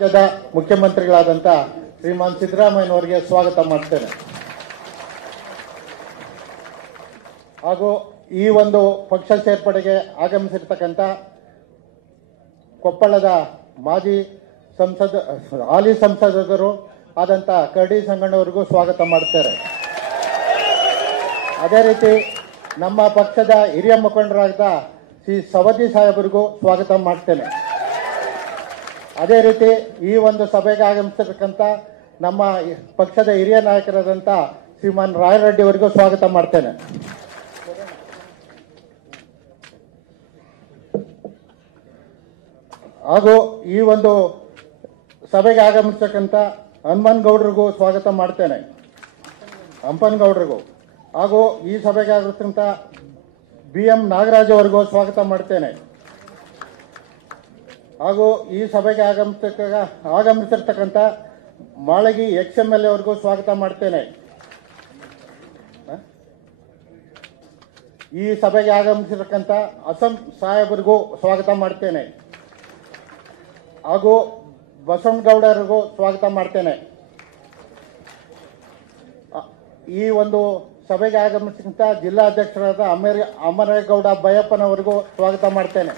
ರಾಜ್ಯದ ಮುಖ್ಯಮಂತ್ರಿಗಳಾದಂಥ ಶ್ರೀಮಾನ್ ಸಿದ್ದರಾಮಯ್ಯನವರಿಗೆ ಸ್ವಾಗತ ಮಾಡ್ತೇನೆ. ಹಾಗೂ ಈ ಒಂದು ಪಕ್ಷ ಸೇರ್ಪಡೆಗೆ ಆಗಮಿಸಿರ್ತಕ್ಕಂಥ ಕೊಪ್ಪಳದ ಮಾಜಿ ಹಾಲಿ ಸಂಸದರು ಆದಂಥ ಕರಡಿ ಸಂಗಣ್ಣವರಿಗೂ ಸ್ವಾಗತ ಮಾಡ್ತಾರೆ. ಅದೇ ರೀತಿ ನಮ್ಮ ಪಕ್ಷದ ಹಿರಿಯ ಮುಖಂಡರಾದ ಶ್ರೀ ಸವದಿ ಸಾಹೇಬರಿಗೂ ಸ್ವಾಗತ ಮಾಡ್ತೇನೆ. ಅದೇ ರೀತಿ ಈ ಒಂದು ಸಭೆಗೆ ಆಗಮಿಸಿರ್ತಕ್ಕಂಥ ನಮ್ಮ ಪಕ್ಷದ ಹಿರಿಯ ನಾಯಕರಾದಂಥ ಶ್ರೀಮಾನ್ ರಾಯರೆಡ್ಡಿ ಅವರಿಗೂ ಸ್ವಾಗತ ಮಾಡ್ತೇನೆ. ಹಾಗೂ ಈ ಒಂದು ಸಭೆಗೆ ಆಗಮಿಸತಕ್ಕಂಥ ಹನುಮನಗೌಡರಿಗೂ ಸ್ವಾಗತ ಮಾಡ್ತೇನೆ. ಹಂಪನಗೌಡರಿಗೂ ಹಾಗೂ ಈ ಸಭೆಗೆ ಆಗಮಿಸತಕ್ಕಂಥ BM ನಾಗರಾಜ್ ಅವರಿಗೂ ಸ್ವಾಗತ ಮಾಡ್ತೇನೆ. ಹಾಗೂ ಈ ಸಭೆಗೆ ಆಗಮಿಸಿರ್ತಕ್ಕಂಥ ಮಾಳಗಿ XMLA ಅವರಿಗೂ ಸ್ವಾಗತ ಮಾಡ್ತೇನೆ. ಈ ಸಭೆಗೆ ಆಗಮಿಸಿರ್ತಕ್ಕಂಥ ಅಸಂ ಸಾಹೇಬರಿಗೂ ಸ್ವಾಗತ ಮಾಡ್ತೇನೆ. ಹಾಗೂ ಬಸವನಗೌಡರಿಗೂ ಸ್ವಾಗತ ಮಾಡ್ತೇನೆ. ಈ ಒಂದು ಸಭೆಗೆ ಆಗಮಿಸಿದಂಥ ಜಿಲ್ಲಾಧ್ಯಕ್ಷರಾದ ಅಮರೇಗೌಡ ಬಯಪ್ಪನವರಿಗೂ ಸ್ವಾಗತ ಮಾಡ್ತೇನೆ.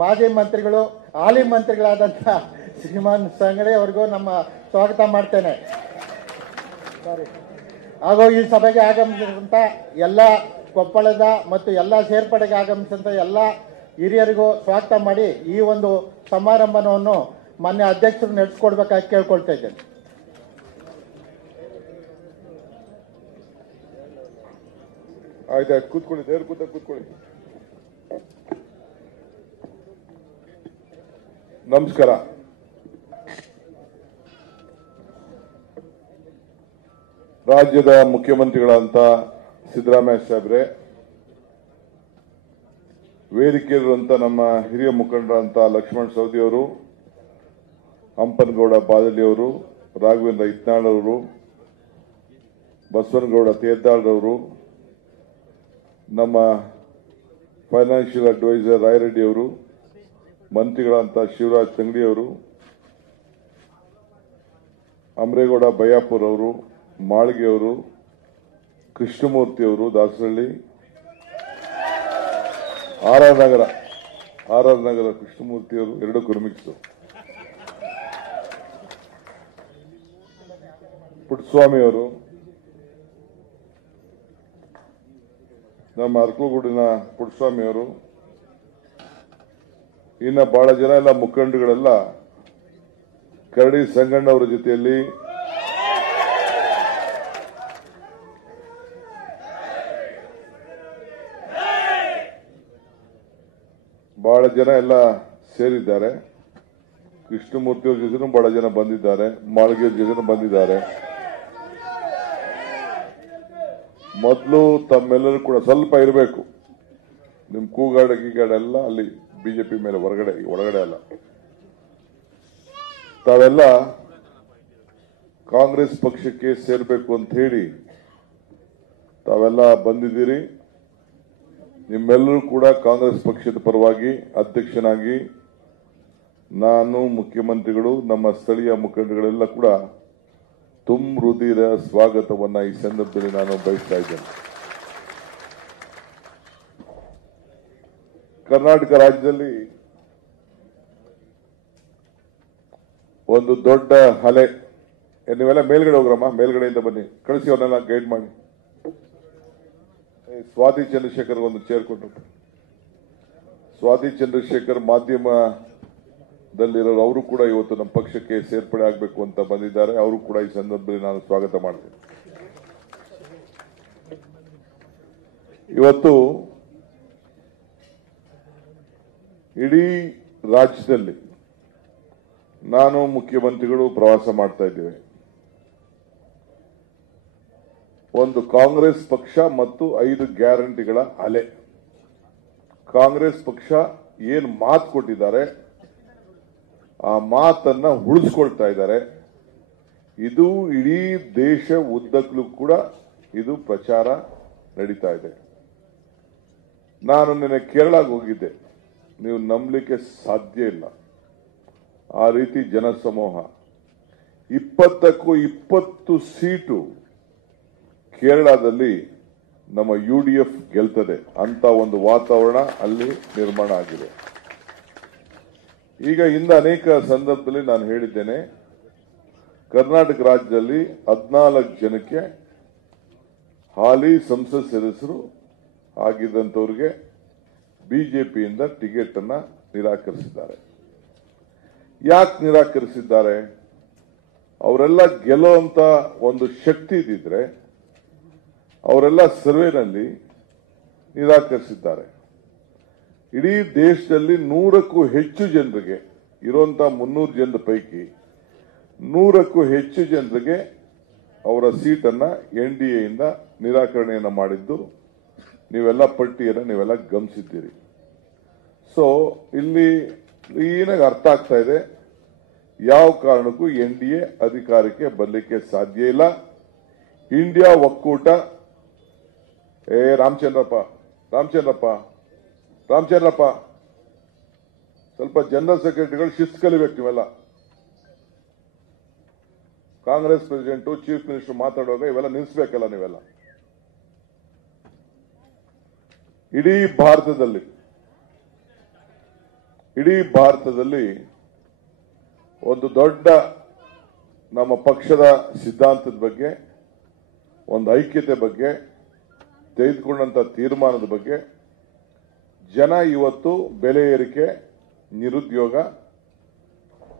ಮಾಜಿ ಮಂತ್ರಿಗಳು ಹಾಲಿ ಮಂತ್ರಿಗಳಾದಂಥ ಶ್ರೀಮಾನ್ ಸಂಗಡೆ ಅವರಿಗೂ ನಮ್ಮ ಸ್ವಾಗತ ಮಾಡ್ತೇನೆ. ಹಾಗೂ ಈ ಸಭೆಗೆ ಆಗಮಿಸಿದಂಥ ಎಲ್ಲ ಕೊಪ್ಪಳದ ಮತ್ತು ಎಲ್ಲ ಸೇರ್ಪಡೆಗೆ ಆಗಮಿಸಿದಂಥ ಎಲ್ಲ ಹಿರಿಯರಿಗೂ ಸ್ವಾಗತ ಮಾಡಿ ಈ ಒಂದು ಸಮಾರಂಭವನ್ನು ಮಾನ್ಯ ಅಧ್ಯಕ್ಷರು ನಡೆಸಿಕೊಡ್ಬೇಕಾಗಿ ಕೇಳ್ಕೊಳ್ತಾ ಇದ್ದೇನೆ. ಆಯ್ತಾಯ್ತು, ಕೂತ್ಕೊಳ್ಳಿ, ದೇವ್ರ ಕೂತ್ಕೊಳ್ಳಿ. ನಮಸ್ಕಾರ. ರಾಜ್ಯದ ಮುಖ್ಯಮಂತ್ರಿಗಳಂತ ಸಿದ್ದರಾಮಯ್ಯ ಸಾಹೇಬ್ರೆ, ವೇದಿಕೆಯಲ್ಲಿರುವಂತ ನಮ್ಮ ಹಿರಿಯ ಮುಖಂಡರಂತ ಲಕ್ಷ್ಮಣ್ ಸವದಿ ಅವರು, ಹಂಪನಗೌಡ ಬಾದಲಿ ಅವರು, ರಾಘವೇಂದ್ರ ಇತ್ನಾಳ್ ಅವರು, ಬಸವನಗೌಡ ತೇದ್ದಾಳ್ ಅವರು, ನಮ್ಮ ಫೈನಾನ್ಷಿಯಲ್ ಅಡ್ವೈಸರ್ ರಾಯರೆಡ್ಡಿ ಅವರು, ಮಂತ್ರಿಗಳಂತ ಶಿವರಾಜ್ ತಂಗಡಿ ಅವರು, ಅಮರೇಗೌಡ ಬಯ್ಯಾಪುರ್ ಅವರು, ಮಾಳ್ಗೆ ಅವರು, ಕೃಷ್ಣಮೂರ್ತಿ ಅವರು, ದಾಸರಳ್ಳಿ, ಆರ್ ಆರ್ ನಗರ ಕೃಷ್ಣಮೂರ್ತಿ ಅವರು, ಎರಡು ಕುರ್ಮಿಕ್ಸ್, ಪುಟ್ಟಸ್ವಾಮಿ ಅವರು, ನಮ್ಮ ಅರ್ಕಲಗೂಡಿನ ಪುಟ್ಟಸ್ವಾಮಿ ಅವರು, ಇನ್ನ ಬಹಳ ಜನ ಎಲ್ಲ ಮುಖಂಡಗಳೆಲ್ಲ ಕರಡಿ ಸಂಗಣ್ಣವರ ಜೊತೆಯಲ್ಲಿ ಬಹಳ ಜನ ಎಲ್ಲ ಸೇರಿದ್ದಾರೆ. ಕೃಷ್ಣಮೂರ್ತಿಯವ್ರ ಜೊತೆನೂ ಬಹಳ ಜನ ಬಂದಿದ್ದಾರೆ, ಮಾಳ್ಗೆಯವ್ರ ಜೊತೆನೂ ಬಂದಿದ್ದಾರೆ. ಮೊದಲು ತಮ್ಮೆಲ್ಲರೂ ಕೂಡ ಸ್ವಲ್ಪ ಇರಬೇಕು. ನಿಮ್ ಕೂಗಾಡ ಗೀಗಾಡೆಲ್ಲ ಅಲ್ಲಿ ಬಿಜೆಪಿ ಮೇಲೆ ಒಳಗಡೆ ಅಲ್ಲ. ತಾವೆಲ್ಲ ಕಾಂಗ್ರೆಸ್ ಪಕ್ಷಕ್ಕೆ ಸೇರ್ಬೇಕು ಅಂತ ಹೇಳಿ ತಾವೆಲ್ಲ ಬಂದಿದ್ದೀರಿ. ನಿಮ್ಮೆಲ್ಲರೂ ಕೂಡ ಕಾಂಗ್ರೆಸ್ ಪಕ್ಷದ ಪರವಾಗಿ ಅಧ್ಯಕ್ಷನಾಗಿ ನಾನು, ಮುಖ್ಯಮಂತ್ರಿಗಳು, ನಮ್ಮ ಸ್ಥಳೀಯ ಮುಖಂಡಗಳೆಲ್ಲ ಕೂಡ ತುಂಬ ಹೃದಯದ ಸ್ವಾಗತವನ್ನ ಈ ಸಂದರ್ಭದಲ್ಲಿ ನಾನು ಬಯಸ್ತಾ ಇದ್ದೇನೆ. ಕರ್ನಾಟಕ ರಾಜ್ಯದಲ್ಲಿ ಒಂದು ದೊಡ್ಡ ಅಲೆ. ನೀವೆಲ್ಲ ಮೇಲ್ಗಡೆ ಹೋಗ್ರಮ್ಮ, ಮೇಲ್ಗಡೆಯಿಂದ ಬನ್ನಿ, ಕಳಿಸಿ ಅವನ್ನೆಲ್ಲ ಗೈಡ್ ಮಾಡಿ. ಸ್ವಾತಿ ಚಂದ್ರಶೇಖರ್ ಒಂದು ಚೇರ್ ಕೊಟ್ಟು. ಸ್ವಾತಿ ಚಂದ್ರಶೇಖರ್ ಮಾಧ್ಯಮದಲ್ಲಿರೋರು, ಅವರು ಕೂಡ ಇವತ್ತು ನಮ್ಮ ಪಕ್ಷಕ್ಕೆ ಸೇರ್ಪಡೆ ಆಗಬೇಕು ಅಂತ ಬಂದಿದ್ದಾರೆ. ಅವರು ಕೂಡ ಈ ಸಂದರ್ಭದಲ್ಲಿ ನಾನು ಸ್ವಾಗತ ಮಾಡ್ತೇನೆ. ಇವತ್ತು ಇಡೀ ರಾಜ್ಯದಲ್ಲಿ ನಾನು, ಮುಖ್ಯಮಂತ್ರಿಗಳು ಪ್ರವಾಸ ಮಾಡ್ತಾ ಇದ್ದೇವೆ. ಒಂದು ಕಾಂಗ್ರೆಸ್ ಪಕ್ಷ ಮತ್ತು 5 ಗ್ಯಾರಂಟಿಗಳ ಅಲೆ. ಕಾಂಗ್ರೆಸ್ ಪಕ್ಷ ಏನು ಮಾತು ಕೊಟ್ಟಿದ್ದಾರೆ ಆ ಮಾತನ್ನ ಉಳಿಸ್ಕೊಳ್ತಾ ಇದ್ದಾರೆ. ಇದು ಇಡೀ ದೇಶ ಉದ್ದಕ್ಕೂ ಕೂಡ ಇದು ಪ್ರಚಾರ ನಡೀತಾ ಇದೆ. ನಾನು ನಿನ್ನೆ ಕೇರಳಕ್ಕೆ ಹೋಗಿದ್ದೆ. ನೀವು ನಂಬಲಿಕ್ಕೆ ಸಾಧ್ಯ ಇಲ್ಲ. ಆ ರೀತಿ ಜನಸಮೂಹ 20ಕ್ಕೂ 20 ಸೀಟು ಕೇರಳದಲ್ಲಿ ನಮ್ಮ UDF ಗೆಲ್ತದೆ ಅಂತ ಒಂದು ವಾತಾವರಣ ಅಲ್ಲಿ ನಿರ್ಮಾಣ ಆಗಿದೆ. ಈಗ ಇಂದ ಅನೇಕ ಸಂದರ್ಭದಲ್ಲಿ ನಾನು ಹೇಳಿದ್ದೇನೆ, ಕರ್ನಾಟಕ ರಾಜ್ಯದಲ್ಲಿ 14 ಜನಕ್ಕೆ ಹಾಲಿ ಸಂಸತ್ ಸದಸ್ಯರು ಆಗಿದ್ದಂಥವ್ರಿಗೆ ಬಿಜೆಪಿಯಿಂದ ಟಿಕೆಟ್ ಅನ್ನ ನಿರಾಕರಿಸಿದ್ದಾರೆ. ಯಾಕೆ ನಿರಾಕರಿಸಿದ್ದಾರೆ? ಅವರೆಲ್ಲ ಗೆಲ್ಲುವಂತ ಒಂದು ಶಕ್ತಿ ಇದ್ದಿದ್ರೆ ಅವರೆಲ್ಲ ಸರ್ವೆನಲ್ಲಿ ನಿರಾಕರಿಸಿದ್ದಾರೆ. ಇಡೀ ದೇಶದಲ್ಲಿ 100ಕ್ಕೂ ಹೆಚ್ಚು ಜನರಿಗೆ ಇರುವಂತಹ 300 ಜನರ ಪೈಕಿ 100ಕ್ಕೂ ಹೆಚ್ಚು ಜನರಿಗೆ ಅವರ ಸೀಟನ್ನ NDA ಇಂದ ನಿರಾಕರಣೆಯನ್ನ ಮಾಡಿದ್ದು ನೀವೆಲ್ಲ ಪಟ್ಟಿಯನ್ನು ನೀವೆಲ್ಲ ಗಮನಿಸಿದ್ದೀರಿ. ಸೊ ಇಲ್ಲಿ ಕ್ಲೀನಾಗಿ ಅರ್ಥ ಆಗ್ತಾ ಇದೆ, ಯಾವ ಕಾರಣಕ್ಕೂ NDA ಅಧಿಕಾರಕ್ಕೆ ಬರಲಿಕ್ಕೆ ಸಾಧ್ಯ ಇಲ್ಲ. ಇಂಡಿಯಾ ಒಕ್ಕೂಟ ರಾಮಚಂದ್ರಪ್ಪ ಸ್ವಲ್ಪ ಜನರಲ್ ಸೆಕ್ರೆಟರಿಗಳು ಶಿಸ್ತು ಕಲಿಬೇಕು. ನೀವೆಲ್ಲ ಕಾಂಗ್ರೆಸ್ ಪ್ರೆಸಿಡೆಂಟ್ ಚೀಫ್ ಮಿನಿಸ್ಟರ್ ಮಾತಾಡುವಾಗ ಇವೆಲ್ಲ ನಿಲ್ಲಿಸಬೇಕಲ್ಲ. ನೀವೆಲ್ಲ ಇಡೀ ಭಾರತದಲ್ಲಿ ಒಂದು ದೊಡ್ಡ ನಮ್ಮ ಪಕ್ಷದ ಸಿದ್ಧಾಂತದ ಬಗ್ಗೆ, ಒಂದು ಐಕ್ಯತೆ ಬಗ್ಗೆ, ತೆಗೆದುಕೊಂಡಂತ ತೀರ್ಮಾನದ ಬಗ್ಗೆ ಜನ ಇವತ್ತು ಬೆಲೆ ಏರಿಕೆ, ನಿರುದ್ಯೋಗ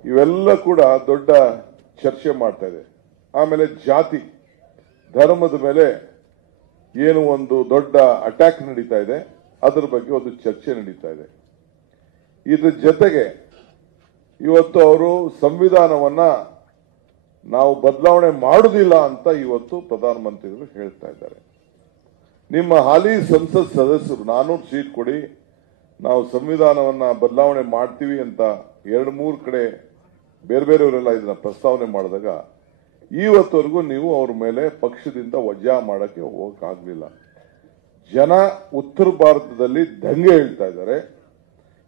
ಇವೆಲ್ಲ ಕೂಡ ದೊಡ್ಡ ಚರ್ಚೆ ಮಾಡ್ತಾ ಇದೆ. ಆಮೇಲೆ ಜಾತಿ ಧರ್ಮದ ಮೇಲೆ ಏನು ಒಂದು ದೊಡ್ಡ ಅಟ್ಯಾಕ್ ನಡೀತಾ ಇದೆ, ಅದರ ಬಗ್ಗೆ ಒಂದು ಚರ್ಚೆ ನಡೀತಾ ಇದೆ. ಇದ್ರ ಜೊತೆಗೆ ಇವತ್ತು ಅವರು ಸಂವಿಧಾನವನ್ನ ನಾವು ಬದಲಾವಣೆ ಮಾಡುವುದಿಲ್ಲ ಅಂತ ಇವತ್ತು ಪ್ರಧಾನಮಂತ್ರಿಗಳು ಹೇಳ್ತಾ ಇದ್ದಾರೆ. ನಿಮ್ಮ ಹಾಲಿ ಸಂಸತ್ ಸದಸ್ಯರು 400 ಸೀಟ್ ಕೊಡಿ, ನಾವು ಸಂವಿಧಾನವನ್ನ ಬದಲಾವಣೆ ಮಾಡ್ತೀವಿ ಅಂತ 2-3 ಕಡೆ ಬೇರೆಯವರೆಲ್ಲ ಇದನ್ನ ಪ್ರಸ್ತಾವನೆ ಮಾಡಿದಾಗ ಇವತ್ತವರೆಗೂ ನೀವು ಅವ್ರ ಮೇಲೆ ಪಕ್ಷದಿಂದ ವಜಾ ಮಾಡಕ್ಕೆ ಹೋಗಕ್ಕಾಗಲಿಲ್ಲ. ಜನ ಉತ್ತರ ಭಾರತದಲ್ಲಿ ದಂಗೆ ಹೇಳ್ತಾ ಇದ್ದಾರೆ.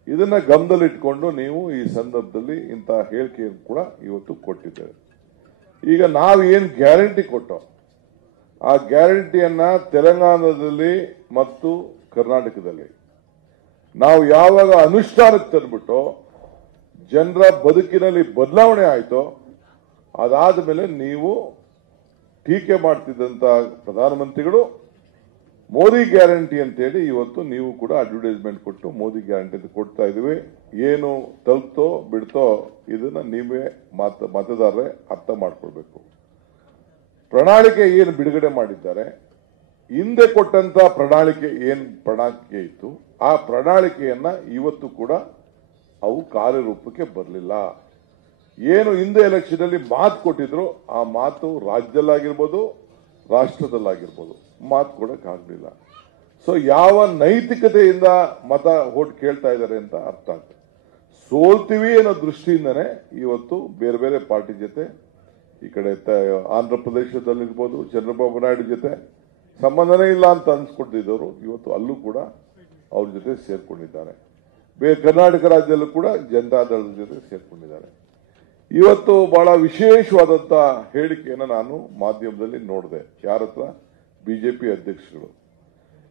ಇದನ್ನ ಗಮನದಲ್ಲಿಟ್ಕೊಂಡು ನೀವು ಈ ಸಂದರ್ಭದಲ್ಲಿ ಇಂತಹ ಹೇಳಿಕೆಯನ್ನು ಕೂಡ ಇವತ್ತು ಕೊಟ್ಟಿದ್ದೇವೆ. ಈಗ ನಾವೇನು ಗ್ಯಾರಂಟಿ ಕೊಟ್ಟೋ ಆ ಗ್ಯಾರಂಟಿಯನ್ನ ತೆಲಂಗಾಣದಲ್ಲಿ ಮತ್ತು ಕರ್ನಾಟಕದಲ್ಲಿ ನಾವು ಯಾವಾಗ ಅನುಷ್ಠಾನಕ್ಕೆ ತಂದ್ಬಿಟ್ಟು ಜನರ ಬದುಕಿನಲ್ಲಿ ಬದಲಾವಣೆ ಆಯಿತೋ ಅದಾದ ಮೇಲೆ ನೀವು ಟೀಕೆ ಮಾಡ್ತಿದ್ದಂತ ಪ್ರಧಾನಮಂತ್ರಿಗಳು ಮೋದಿ ಗ್ಯಾರಂಟಿ ಅಂತೇಳಿ ಇವತ್ತು ನೀವು ಕೂಡ ಅಡ್ವರ್ಟೈಸ್ಮೆಂಟ್ ಕೊಟ್ಟು ಮೋದಿ ಗ್ಯಾರಂಟಿ ಅಂತ ಕೊಡ್ತಾ ಇದೀವಿ. ಏನು ತಲುಪ್ತೋ ಬಿಡ್ತೋ ಇದನ್ನ ನೀವೇ ಮತದಾರರೇ ಅರ್ಥ ಮಾಡ್ಕೊಳ್ಬೇಕು. ಪ್ರಣಾಳಿಕೆ ಏನು ಬಿಡುಗಡೆ ಮಾಡಿದ್ದಾರೆ, ಹಿಂದೆ ಕೊಟ್ಟಂತ ಪ್ರಣಾಳಿಕೆ ಇತ್ತು, ಆ ಪ್ರಣಾಳಿಕೆಯನ್ನ ಇವತ್ತು ಕೂಡ ಅವು ಕಾರ್ಯರೂಪಕ್ಕೆ ಬರಲಿಲ್ಲ. ಏನು ಹಿಂದೆ ಎಲೆಕ್ಷನ್ ಅಲ್ಲಿ ಮಾತು ಕೊಟ್ಟಿದ್ರು ಆ ಮಾತು ರಾಜ್ಯದಲ್ಲಾಗಿರ್ಬೋದು ರಾಷ್ಟ್ರದಲ್ಲಾಗಿರ್ಬೋದು ಮಾತು ಕೊಡಕ್ಕಾಗಲಿಲ್ಲ. ಸೊ ಯಾವ ನೈತಿಕತೆಯಿಂದ ಓಟ್ ಕೇಳ್ತಾ ಇದ್ದಾರೆ ಅಂತ ಅರ್ಥ ಆಗ್ತದೆ. ಸೋಲ್ತೀವಿ ಅನ್ನೋ ದೃಷ್ಟಿಯಿಂದನೇ ಇವತ್ತು ಬೇರೆ ಬೇರೆ ಪಾರ್ಟಿ ಜೊತೆ ಈ ಕಡೆ ಆಂಧ್ರ ಪ್ರದೇಶದಲ್ಲಿರ್ಬೋದು ಚಂದ್ರಬಾಬು ನಾಯ್ಡು ಜೊತೆ ಸಂಬಂಧನೇ ಇಲ್ಲ ಅಂತ ಅನ್ಸ್ಕೊಟ್ಟಿದ್ದವರು ಇವತ್ತು ಅಲ್ಲೂ ಕೂಡ ಅವ್ರ ಜೊತೆ ಸೇರ್ಕೊಂಡಿದ್ದಾರೆ. ಕರ್ನಾಟಕ ರಾಜ್ಯದಲ್ಲೂ ಕೂಡ ಜನತಾದಳದ ಜೊತೆ ಸೇರ್ಕೊಂಡಿದ್ದಾರೆ. ಇವತ್ತು ಬಹಳ ವಿಶೇಷವಾದಂತ ಹೇಳಿಕೆಯನ್ನು ನಾನು ಮಾಧ್ಯಮದಲ್ಲಿ ನೋಡಿದೆ. ಯಾರ ಹತ್ರ? ಬಿಜೆಪಿ ಅಧ್ಯಕ್ಷರು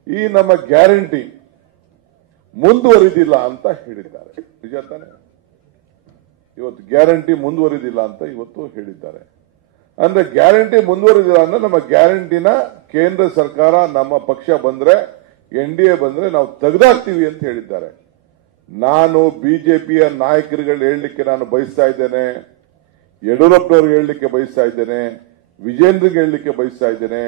ಈ ನಮ್ಮ ಗ್ಯಾರಂಟಿ ಮುಂದುವರಿದಿಲ್ಲ ಅಂತ ಹೇಳಿದ್ದಾರೆ. ನಿಜ ತಾನೆ? ಇವತ್ತು ಗ್ಯಾರಂಟಿ ಮುಂದುವರಿದಿಲ್ಲ ಅಂತ ಇವತ್ತು ಹೇಳಿದ್ದಾರೆ. ಅಂದ್ರೆ ಗ್ಯಾರಂಟಿ ಮುಂದುವರಿದಿಲ್ಲ ಅಂದ್ರೆ ನಮ್ಮ ಗ್ಯಾರಂಟಿನ ಕೇಂದ್ರ ಸರ್ಕಾರ ನಮ್ಮ ಪಕ್ಷ ಬಂದ್ರೆ NDA ಬಂದ್ರೆ ನಾವು ತೆಗೆದಾಕ್ತೀವಿ ಅಂತ ಹೇಳಿದ್ದಾರೆ. ನಾನು ಬಿಜೆಪಿಯ ನಾಯಕರುಗಳು ಹೇಳಲಿಕ್ಕೆ ನಾನು ಬಯಸ್ತಾ ಇದ್ದೇನೆ, ಯಡಿಯೂರಪ್ಪನವ್ರಿಗೆ ಹೇಳಲಿಕ್ಕೆ ಬಯಸ್ತಾ ಇದ್ದೇನೆ, ವಿಜೇಂದ್ರಿಗೆ ಹೇಳಲಿಕ್ಕೆ ಬಯಸ್ತಾ ಇದ್ದೇನೆ,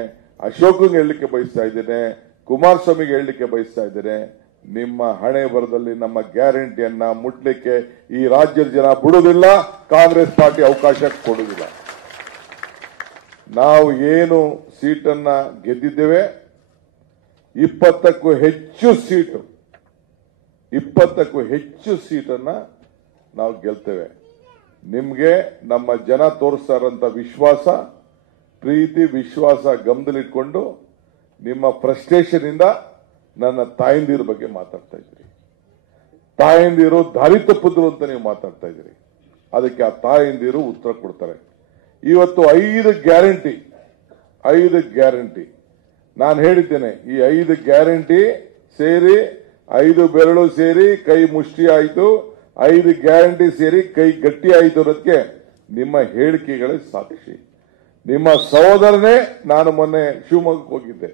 ಅಶೋಕ್ಗೆ ಹೇಳಲಿಕ್ಕೆ ಬಯಸ್ತಾ ಇದ್ದೇನೆ, ಕುಮಾರಸ್ವಾಮಿಗೆ ಹೇಳಲಿಕ್ಕೆ ಬಯಸ್ತಾ ಇದ್ದೇನೆ. ನಿಮ್ಮ ಹಣೆ ಬರದಲ್ಲಿ ನಮ್ಮ ಗ್ಯಾರಂಟಿಯನ್ನ ಮುಟ್ಲಿಕ್ಕೆ ಈ ರಾಜ್ಯದ ಜನ ಬಿಡುವುದಿಲ್ಲ, ಕಾಂಗ್ರೆಸ್ ಪಾರ್ಟಿ ಅವಕಾಶ ಕೊಡುವುದಿಲ್ಲ. ನಾವು ಏನು ಸೀಟನ್ನ ಗೆದ್ದಿದ್ದೇವೆ 20ಕ್ಕೂ ಹೆಚ್ಚು ಸೀಟನ್ನ ನಾವು ಗೆಲ್ತೇವೆ. ನಿಮ್ಗೆ ನಮ್ಮ ಜನ ತೋರಿಸ್ತಾ ಇರೋಂಥ ವಿಶ್ವಾಸ, ಪ್ರೀತಿ, ವಿಶ್ವಾಸ ಗಮನದಲ್ಲಿಟ್ಕೊಂಡು ನಿಮ್ಮ ಫ್ರಸ್ಟ್ರೇಷನ್ ಇಂದ ನನ್ನ ತಾಯಂದಿರ ಬಗ್ಗೆ ಮಾತಾಡ್ತಾ ಇದ್ರಿ. ತಾಯಂದಿರು ದಾರಿ ತಪ್ಪಿದ್ರು ಅಂತ ನೀವು ಮಾತಾಡ್ತಾ ಇದ್ದೀರಿ. ಅದಕ್ಕೆ ಆ ತಾಯಂದಿರು ಉತ್ತರ ಕೊಡ್ತಾರೆ. ಇವತ್ತು 5 ಗ್ಯಾರಂಟಿ ನಾನು ಹೇಳಿದ್ದೇನೆ. ಈ 5 ಗ್ಯಾರಂಟಿ ಸೇರಿ 5 ಬೆರಳು ಸೇರಿ ಕೈ ಮುಷ್ಟಿ ಆಯಿತು, 5 ಗ್ಯಾರಂಟಿ ಸೇರಿ ಕೈ ಗಟ್ಟಿ ಆಯಿತು ಅನ್ನೋದಕ್ಕೆ ನಿಮ್ಮ ಹೇಳಿಕೆಗಳೇ ಸಾಕ್ಷಿ. ನಿಮ್ಮ ಸಹೋದರನೇ, ನಾನು ಮೊನ್ನೆ ಶಿವಮೊಗ್ಗಕ್ಕೆ ಹೋಗಿದ್ದೆ.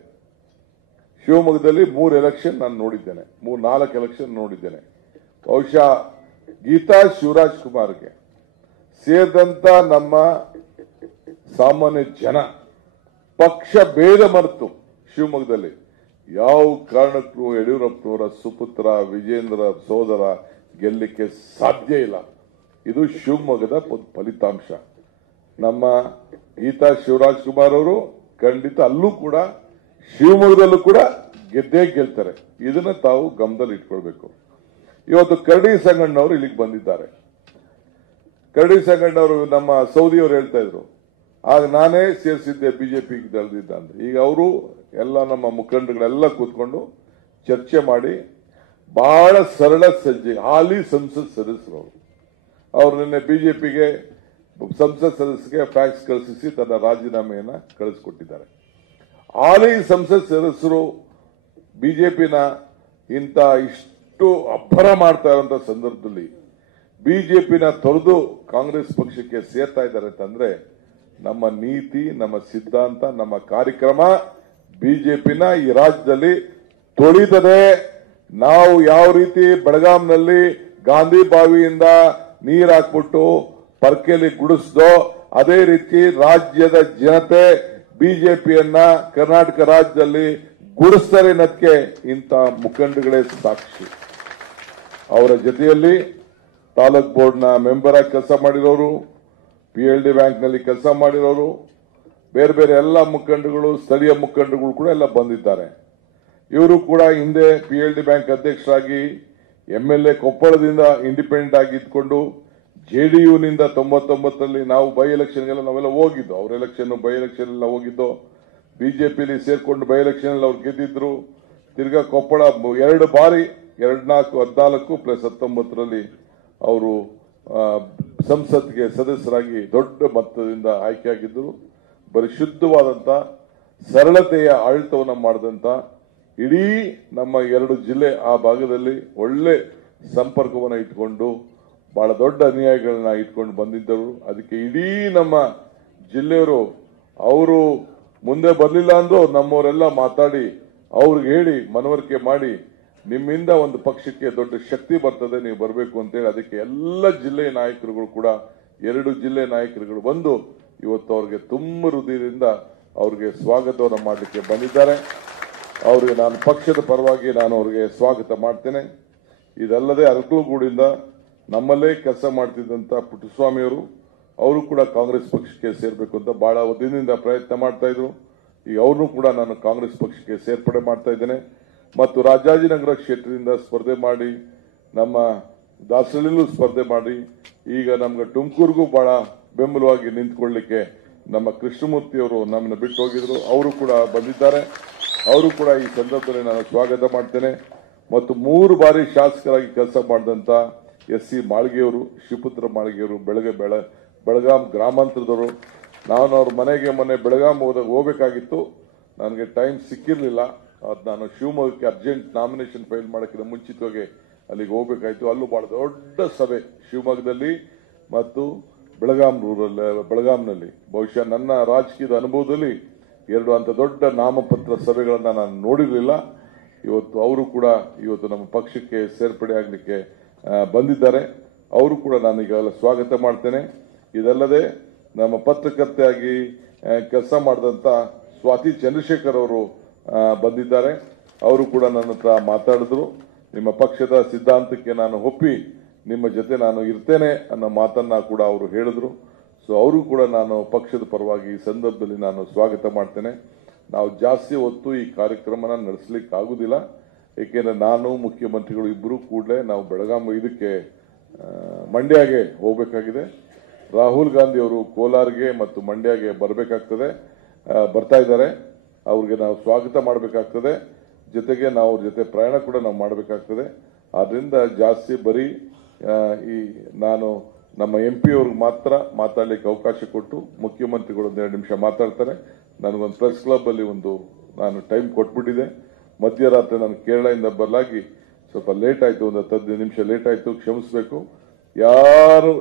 ಶಿವಮೊಗ್ಗದಲ್ಲಿ 3 ಎಲೆಕ್ಷನ್ ನಾನು ನೋಡಿದ್ದೇನೆ, 4 ಎಲೆಕ್ಷನ್ ನೋಡಿದ್ದೇನೆ. ಬಹುಶಃ ಗೀತಾ ಶಿವರಾಜ್ ಕುಮಾರ್ಗೆ ಸೇರಿದಂತ ನಮ್ಮ ಸಾಮಾನ್ಯ ಜನ ಪಕ್ಷ ಭೇದ ಮರೆತು ಶಿವಮೊಗ್ಗದಲ್ಲಿ ಯಾವ ಕಾರಣಕ್ಕೂ ಯಡಿಯೂರಪ್ಪನವರ ಸುಪುತ್ರ ವಿಜೇಂದ್ರ ಸೋದರ ಗೆಲ್ಲಕ್ಕೆ ಸಾಧ್ಯ ಇಲ್ಲ. ಇದು ಶಿವಮೊಗ್ಗದ ಫಲಿತಾಂಶ. ನಮ್ಮ ಗೀತಾ ಶಿವರಾಜ್ ಕುಮಾರ್ ಅವರು ಖಂಡಿತ ಅಲ್ಲೂ ಕೂಡ ಶಿವಮೊಗ್ಗದಲ್ಲೂ ಕೂಡ ಗೆದ್ದೇ ಗೆಲ್ತಾರೆ. ಇದನ್ನ ತಾವು ಗಮನದಲ್ಲಿ ಇಟ್ಕೊಳ್ಬೇಕು. ಇವತ್ತು ಕರಡಿ ಸಂಗಣ್ಣವರು ಇಲ್ಲಿಗೆ ಬಂದಿದ್ದಾರೆ. ಕರಡಿ ಸಂಗಣ್ಣವರು ನಮ್ಮ ಸೌದಿಯವರು ಹೇಳ್ತಾ ಇದ್ರು, ಆಗ ನಾನೇ ಸೇರಿಸಿದ್ದೆ ಬಿಜೆಪಿಗೆ ದಳದಿದ್ದ ಅಂತ. ಈಗ ಅವರು ಎಲ್ಲ ನಮ್ಮ ಮುಖಂಡಗಳೆಲ್ಲ ಕೂತ್ಕೊಂಡು ಚರ್ಚೆ ಮಾಡಿ ಬಹಳ ಸರಳ ಸಜ್ಜೆ ಹಾಲಿ ಸಂಸತ್ ಸದಸ್ಯರು ಅವರು ನಿನ್ನೆ ಬಿಜೆಪಿಗೆ ಸಂಸತ್ ಸದಸ್ಯರಿಗೆ ಫ್ಯಾಕ್ಸ್ ಕಳಿಸಿ ತನ್ನ ರಾಜೀನಾಮೆಯನ್ನ ಕಳಿಸಿಕೊಟ್ಟಿದ್ದಾರೆ. ಹಾಲಿ ಸಂಸತ್ ಸದಸ್ಯರು ಬಿಜೆಪಿನ ಇಷ್ಟು ಅಬ್ಬರ ಮಾಡ್ತಾ ಇರುವಂತ ಸಂದರ್ಭದಲ್ಲಿ ಬಿಜೆಪಿನ ತೊರೆದು ಕಾಂಗ್ರೆಸ್ ಪಕ್ಷಕ್ಕೆ ಸೇರ್ತಾ ಇದ್ದಾರೆ ಅಂತಂದ್ರೆ ನಮ್ಮ ನೀತಿ, ನಮ್ಮ ಸಿದ್ಧಾಂತ, ನಮ್ಮ ಕಾರ್ಯಕ್ರಮ ಬಿಜೆಪಿನ ಈ ರಾಜ್ಯದಲ್ಲಿ ತೊಳಿತದೆ. ನಾವು ಯಾವ ರೀತಿ ಬೆಳಗಾಂನಲ್ಲಿ ಗಾಂಧಿ ಬಾವಿಯಿಂದ ನೀರು ಹಾಕ್ಬಿಟ್ಟು ಪರ್ಕೆಯಲ್ಲಿ ಗುಡಿಸ್ದೋ ಅದೇ ರೀತಿ ರಾಜ್ಯದ ಜನತೆ ಬಿಜೆಪಿಯನ್ನ ಕರ್ನಾಟಕ ರಾಜ್ಯದಲ್ಲಿ ಗುಡಿಸ್ತಾರೆ ಅನ್ನೋದಕ್ಕೆ ಇಂಥ ಮುಖಂಡಗಳೇ ಸಾಕ್ಷಿ. ಅವರ ಜೊತೆಯಲ್ಲಿ ತಾಲೂಕ್ ಬೋರ್ಡ್ನ ಮೆಂಬರ್ ಆಗಿ ಕೆಲಸ ಮಾಡಿರೋರು, PLD ಬ್ಯಾಂಕ್ನಲ್ಲಿ ಕೆಲಸ ಮಾಡಿರೋರು, ಬೇರೆ ಬೇರೆ ಎಲ್ಲ ಮುಖಂಡಗಳು, ಸ್ಥಳೀಯ ಮುಖಂಡಗಳು ಕೂಡ ಎಲ್ಲ ಬಂದಿದ್ದಾರೆ. ಇವರು ಕೂಡ ಹಿಂದೆ PLD ಬ್ಯಾಂಕ್ ಅಧ್ಯಕ್ಷರಾಗಿ MLA ಕೊಪ್ಪಳದಿಂದ ಇಂಡಿಪೆಂಡೆಂಟ್ ಆಗಿ ಇದ್ಕೊಂಡು JDU-ನಿಂದ 99ರಲ್ಲಿ ನಾವು ಬೈ ಎಲೆಕ್ಷನ್ಗೆಲ್ಲ ನಾವೆಲ್ಲ ಹೋಗಿದ್ದು. ಅವ್ರ ಎಲೆಕ್ಷನ್ ಬೈ ಎಲೆಕ್ಷನ್ ಎಲ್ಲ ಹೋಗಿದ್ದು. ಬಿಜೆಪಿಲಿ ಸೇರ್ಕೊಂಡು ಬೈ ಎಲೆಕ್ಷನ್ ಅಲ್ಲಿ ಅವ್ರು ಗೆದ್ದಿದ್ರು. ತಿರ್ಗಾ ಕೊಪ್ಪಳ 2 ಬಾರಿ 14 ಪ್ಲಸ್ 19ರಲ್ಲಿ ಅವರು ಸಂಸತ್ಗೆ ಸದಸ್ಯರಾಗಿ ದೊಡ್ಡ ಮೊತ್ತದಿಂದ ಆಯ್ಕೆಯಾಗಿದ್ದರು. ಬರೀ ಶುದ್ಧವಾದಂತ ಸರಳತೆಯ ಆಡಳಿತವನ್ನು ಮಾಡಿದಂತ ಇಡೀ ನಮ್ಮ 2 ಜಿಲ್ಲೆ ಆ ಭಾಗದಲ್ಲಿ ಒಳ್ಳೆ ಸಂಪರ್ಕವನ್ನು ಇಟ್ಕೊಂಡು ಬಹಳ ದೊಡ್ಡ ಅನ್ಯಾಯಗಳನ್ನ ಇಟ್ಕೊಂಡು ಬಂದಿದ್ದರು. ಅದಕ್ಕೆ ಇಡೀ ನಮ್ಮ ಜಿಲ್ಲೆಯವರು ಅವರು ಮುಂದೆ ಬರಲಿಲ್ಲ ಅಂದ್ರೂ ನಮ್ಮವರೆಲ್ಲ ಮಾತಾಡಿ ಅವ್ರಿಗೆ ಹೇಳಿ ಮನವರಿಕೆ ಮಾಡಿ ನಿಮ್ಮಿಂದ ಒಂದು ಪಕ್ಷಕ್ಕೆ ದೊಡ್ಡ ಶಕ್ತಿ ಬರ್ತದೆ, ನೀವು ಬರಬೇಕು ಅಂತೇಳಿ ಅದಕ್ಕೆ ಎಲ್ಲ ಜಿಲ್ಲೆಯ ನಾಯಕರುಗಳು ಕೂಡ 2 ಜಿಲ್ಲೆ ನಾಯಕರುಗಳು ಬಂದು ಇವತ್ತು ಅವ್ರಿಗೆ ತುಂಬ ಹೃದಯದಿಂದ ಅವ್ರಿಗೆ ಸ್ವಾಗತವನ್ನು ಮಾಡಲಿಕ್ಕೆ ಬಂದಿದ್ದಾರೆ. ಅವರಿಗೆ ನಾನು ಪಕ್ಷದ ಪರವಾಗಿ ನಾನು ಅವರಿಗೆ ಸ್ವಾಗತ ಮಾಡ್ತೇನೆ. ಇದಲ್ಲದೆ ಅರಕಲಗೂಡಿಂದ ನಮ್ಮಲ್ಲೇ ಕೆಲಸ ಮಾಡ್ತಿದ್ದಂತ ಪುಟ್ಟಸ್ವಾಮಿಯವರು ಅವರು ಕೂಡ ಕಾಂಗ್ರೆಸ್ ಪಕ್ಷಕ್ಕೆ ಸೇರ್ಬೇಕು ಅಂತ ಬಹಳ ದಿನದಿಂದ ಪ್ರಯತ್ನ ಮಾಡ್ತಾ ಇದ್ರು. ಈಗ ಅವ್ರನ್ನೂ ಕೂಡ ನಾನು ಕಾಂಗ್ರೆಸ್ ಪಕ್ಷಕ್ಕೆ ಸೇರ್ಪಡೆ ಮಾಡ್ತಾ ಇದ್ದೇನೆ. ಮತ್ತು ರಾಜಾಜಿನಗರ ಕ್ಷೇತ್ರದಿಂದ ಸ್ಪರ್ಧೆ ಮಾಡಿ ನಮ್ಮ ದಾಸರಳ್ಳಿಲೂ ಸ್ಪರ್ಧೆ ಮಾಡಿ ಈಗ ನಮ್ಗೆ ತುಮಕೂರಿಗೂ ಬಹಳ ಬೆಂಬಲವಾಗಿ ನಿಂತ್ಕೊಳ್ಳಿಕ್ಕೆ ನಮ್ಮ ಕೃಷ್ಣಮೂರ್ತಿ ಅವರು ನಮ್ಮನ್ನು ಬಿಟ್ಟು ಹೋಗಿದ್ರು. ಅವರು ಕೂಡ ಬಂದಿದ್ದಾರೆ. ಅವರು ಕೂಡ ಈ ಸಂದರ್ಭದಲ್ಲಿ ನಾನು ಸ್ವಾಗತ ಮಾಡ್ತೇನೆ. ಮತ್ತು 3 ಬಾರಿ ಶಾಸಕರಾಗಿ ಕೆಲಸ ಮಾಡಿದಂತ SC ಮಾಳ್ಗೆಯವರು, ಶಿವಪುತ್ರ ಮಾಳ್ಗೆಯವರು ಬೆಳಗಾಂ ಗ್ರಾಮಾಂತರದವರು. ನಾನು ಅವ್ರ ಮನೆಗೆ ಮೊನ್ನೆ ಬೆಳಗಾಂ ಹೋಗಬೇಕಾಗಿತ್ತು, ನನಗೆ ಟೈಮ್ ಸಿಕ್ಕಿರಲಿಲ್ಲ. ಅದು ನಾನು ಶಿವಮೊಗ್ಗಕ್ಕೆ ಅರ್ಜೆಂಟ್ ನಾಮಿನೇಷನ್ ಫೈಲ್ ಮಾಡೋಕ್ಕಿಂತ ಮುಂಚಿತವಾಗಿ ಅಲ್ಲಿಗೆ ಹೋಗಬೇಕಾಯ್ತು. ಅಲ್ಲೂ ಬಹಳ ದೊಡ್ಡ ಸಭೆ ಶಿವಮೊಗ್ಗದಲ್ಲಿ ಮತ್ತು ಬೆಳಗಾಂನಲ್ಲಿ. ಬಹುಶಃ ನನ್ನ ರಾಜಕೀಯದ ಅನುಭವದಲ್ಲಿ 2 ಅಂತ ದೊಡ್ಡ ನಾಮಪತ್ರ ಸಭೆಗಳನ್ನ ನಾನು ನೋಡಿರಲಿಲ್ಲ. ಇವತ್ತು ಅವರು ಕೂಡ ಇವತ್ತು ನಮ್ಮ ಪಕ್ಷಕ್ಕೆ ಸೇರ್ಪಡೆ ಆಗಲಿಕ್ಕೆ ಬಂದಿದ್ದಾರೆ. ಅವರು ಕೂಡ ನಾನು ಈಗಾಗಲೇ ಸ್ವಾಗತ ಮಾಡ್ತೇನೆ. ಇದಲ್ಲದೆ ನಮ್ಮ ಪತ್ರಕರ್ತೆಯಾಗಿ ಕೆಲಸ ಮಾಡಿದಂತ ಸ್ವಾತಿ ಚಂದ್ರಶೇಖರ್ ಅವರು ಬಂದಿದ್ದಾರೆ. ಅವರು ಕೂಡ ನನ್ನ ಹತ್ರ ಮಾತಾಡಿದ್ರು. ನಿಮ್ಮ ಪಕ್ಷದ ಸಿದ್ಧಾಂತಕ್ಕೆ ನಾನು ಒಪ್ಪಿ ನಿಮ್ಮ ಜೊತೆ ನಾನು ಇರ್ತೇನೆ ಅನ್ನೋ ಮಾತನ್ನ ಕೂಡ ಅವರು ಹೇಳಿದ್ರು. ಸೊ ಅವರು ಕೂಡ ನಾನು ಪಕ್ಷದ ಪರವಾಗಿ ಈ ಸಂದರ್ಭದಲ್ಲಿ ನಾನು ಸ್ವಾಗತ ಮಾಡ್ತೇನೆ. ನಾವು ಜಾಸ್ತಿ ಹೊತ್ತು ಈ ಕಾರ್ಯಕ್ರಮನ ನಡೆಸಲಿಕ್ಕೆ ಆಗುದಿಲ್ಲ, ಏಕೆಂದ್ರೆ ನಾನು ಮುಖ್ಯಮಂತ್ರಿಗಳು ಇಬ್ಬರು ಕೂಡಲೇ ನಾವು ಬೆಳಗಾಂ ಇದಕ್ಕೆ ಮಂಡ್ಯಗೆ ಹೋಗಬೇಕಾಗಿದೆ. ರಾಹುಲ್ ಗಾಂಧಿ ಅವರು ಕೋಲಾರ್ಗೆ ಮತ್ತು ಮಂಡ್ಯಗೆ ಬರಬೇಕಾಗ್ತದೆ, ಬರ್ತಾ ಇದ್ದಾರೆ. ಅವ್ರಿಗೆ ನಾವು ಸ್ವಾಗತ ಮಾಡಬೇಕಾಗ್ತದೆ. ಜೊತೆಗೆ ನಾವು ಅವ್ರ ಜೊತೆ ಪ್ರಯಾಣ ಕೂಡ ನಾವು ಮಾಡಬೇಕಾಗ್ತದೆ. ಆದ್ರಿಂದ ಜಾಸ್ತಿ ಬರೀ ಈ ನಾನು ನಮ್ಮ MP ಅವ್ರಿಗೆ ಮಾತ್ರ ಮಾತಾಡ್ಲಿಕ್ಕೆ ಅವಕಾಶ ಕೊಟ್ಟು ಮುಖ್ಯಮಂತ್ರಿಗಳು ಒಂದು 2 ನಿಮಿಷ ಮಾತಾಡ್ತಾರೆ. ನನಗೊಂದು ಪ್ರೆಸ್ ಕ್ಲಬ್ ಅಲ್ಲಿ ನಾನು ಟೈಮ್ ಕೊಟ್ಬಿಟ್ಟಿದೆ. ಮಧ್ಯರಾತ್ರಿ ನಾನು ಕೇರಳದಿಂದ ಬರಲಾಗಿ ಸ್ವಲ್ಪ ಲೇಟ್ ಆಯ್ತು, ಒಂದು 15 ನಿಮಿಷ ಲೇಟ್ ಆಯ್ತು, ಕ್ಷಮಿಸಬೇಕು.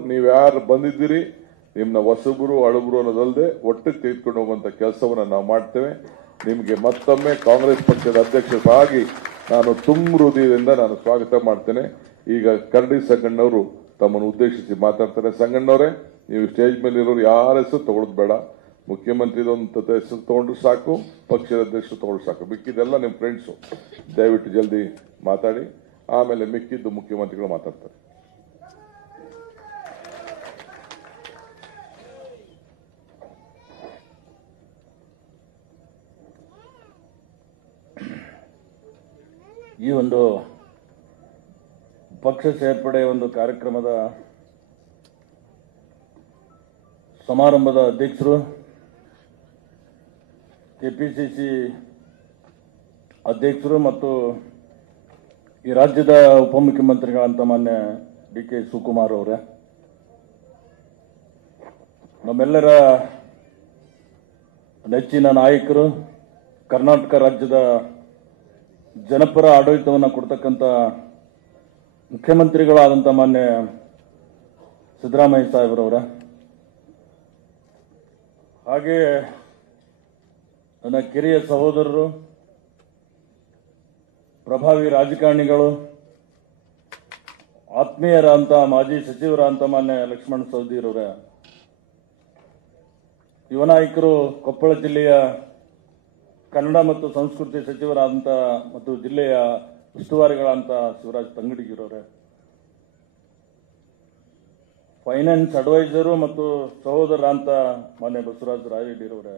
ನೀವ್ಯಾರು ಬಂದಿದ್ದೀರಿ, ನಿಮ್ನ ಹೊಸಬರು ಅಳುಬರು ಅನ್ನೋದಲ್ಲದೆ ಒಟ್ಟಿಗೆ ತೆಗೆದುಕೊಂಡು ಹೋಗುವಂತ ಕೆಲಸವನ್ನ ನಾವು ಮಾಡ್ತೇವೆ. ನಿಮಗೆ ಮತ್ತೊಮ್ಮೆ ಕಾಂಗ್ರೆಸ್ ಪಕ್ಷದ ಅಧ್ಯಕ್ಷರಾಗಿ ನಾನು ತುಂಬ ಹೃದಯದಿಂದ ನಾನು ಸ್ವಾಗತ ಮಾಡ್ತೇನೆ. ಈಗ ಕರಡಿ ಸಂಗಣ್ಣವರು ತಮ್ಮನ್ನು ಉದ್ದೇಶಿಸಿ ಮಾತಾಡ್ತಾರೆ. ಸಂಗಣ್ಣವರೇ, ನೀವು ಸ್ಟೇಜ್ ಮೇಲೆ ಇರೋರು ಯಾರ ಹೆಸರು ತಗೊಳ್ಳೋದು ಬೇಡ, ಮುಖ್ಯಮಂತ್ರಿದೊಂದು ಹೆಸರು ತಗೊಂಡ್ರು ಸಾಕು, ಪಕ್ಷದ ಅಧ್ಯಕ್ಷರು ತಗೊಂಡ್ರು ಸಾಕು. ಮಿಕ್ಕಿದೆಲ್ಲ ನಿಮ್ಮ ಫ್ರೆಂಡ್ಸು, ದಯವಿಟ್ಟು ಜಲ್ದಿ ಮಾತಾಡಿ, ಆಮೇಲೆ ಮಿಕ್ಕಿದ್ದು ಮುಖ್ಯಮಂತ್ರಿಗಳು ಮಾತಾಡ್ತಾರೆ. ಈ ಒಂದು ಪಕ್ಷ ಸೇರ್ಪಡೆ ಒಂದು ಕಾರ್ಯಕ್ರಮದ ಸಮಾರಂಭದ ಅಧ್ಯಕ್ಷರು, ಕೆಪಿಸಿಸಿ ಅಧ್ಯಕ್ಷರು ಮತ್ತು ಈ ರಾಜ್ಯದ ಉಪಮುಖ್ಯಮಂತ್ರಿಗಳಂತ ಮಾನ್ಯ DK ಶಿವಕುಮಾರ್ ಅವರೇ, ನಮ್ಮೆಲ್ಲರ ನೆಚ್ಚಿನ ನಾಯಕರು, ಕರ್ನಾಟಕ ರಾಜ್ಯದ ಜನಪರ ಆಡಳಿತವನ್ನು ಕೊಡ್ತಕ್ಕಂಥ ಮುಖ್ಯಮಂತ್ರಿಗಳಾದಂಥ ಮಾನ್ಯ ಸಿದ್ದರಾಮಯ್ಯ ಸಾಹೇಬರವರ, ಹಾಗೆ ನನ್ನ ಕಿರಿಯ ಸಹೋದರರು, ಪ್ರಭಾವಿ ರಾಜಕಾರಣಿಗಳು, ಆತ್ಮೀಯರಂತ ಮಾಜಿ ಸಚಿವರಂತ ಮಾನ್ಯ ಲಕ್ಷ್ಮಣ ಸವದಿರವರ, ಯುವ ನಾಯಕರು, ಕೊಪ್ಪಳ ಜಿಲ್ಲೆಯ ಕನ್ನಡ ಮತ್ತು ಸಂಸ್ಕೃತಿ ಸಚಿವರಾದಂಥ ಮತ್ತು ಜಿಲ್ಲೆಯ ಉಸ್ತುವಾರಿಗಳಂತ ಶಿವರಾಜ್ ತಂಗಡಿಗಿರೋರೆ, ಫೈನಾನ್ಸ್ ಅಡ್ವೈಸರು ಮತ್ತು ಸಹೋದರ ಅಂತ ಮಾನ್ಯ ಬಸವರಾಜ ರಾಯರೆಡ್ಡಿರವರೇ,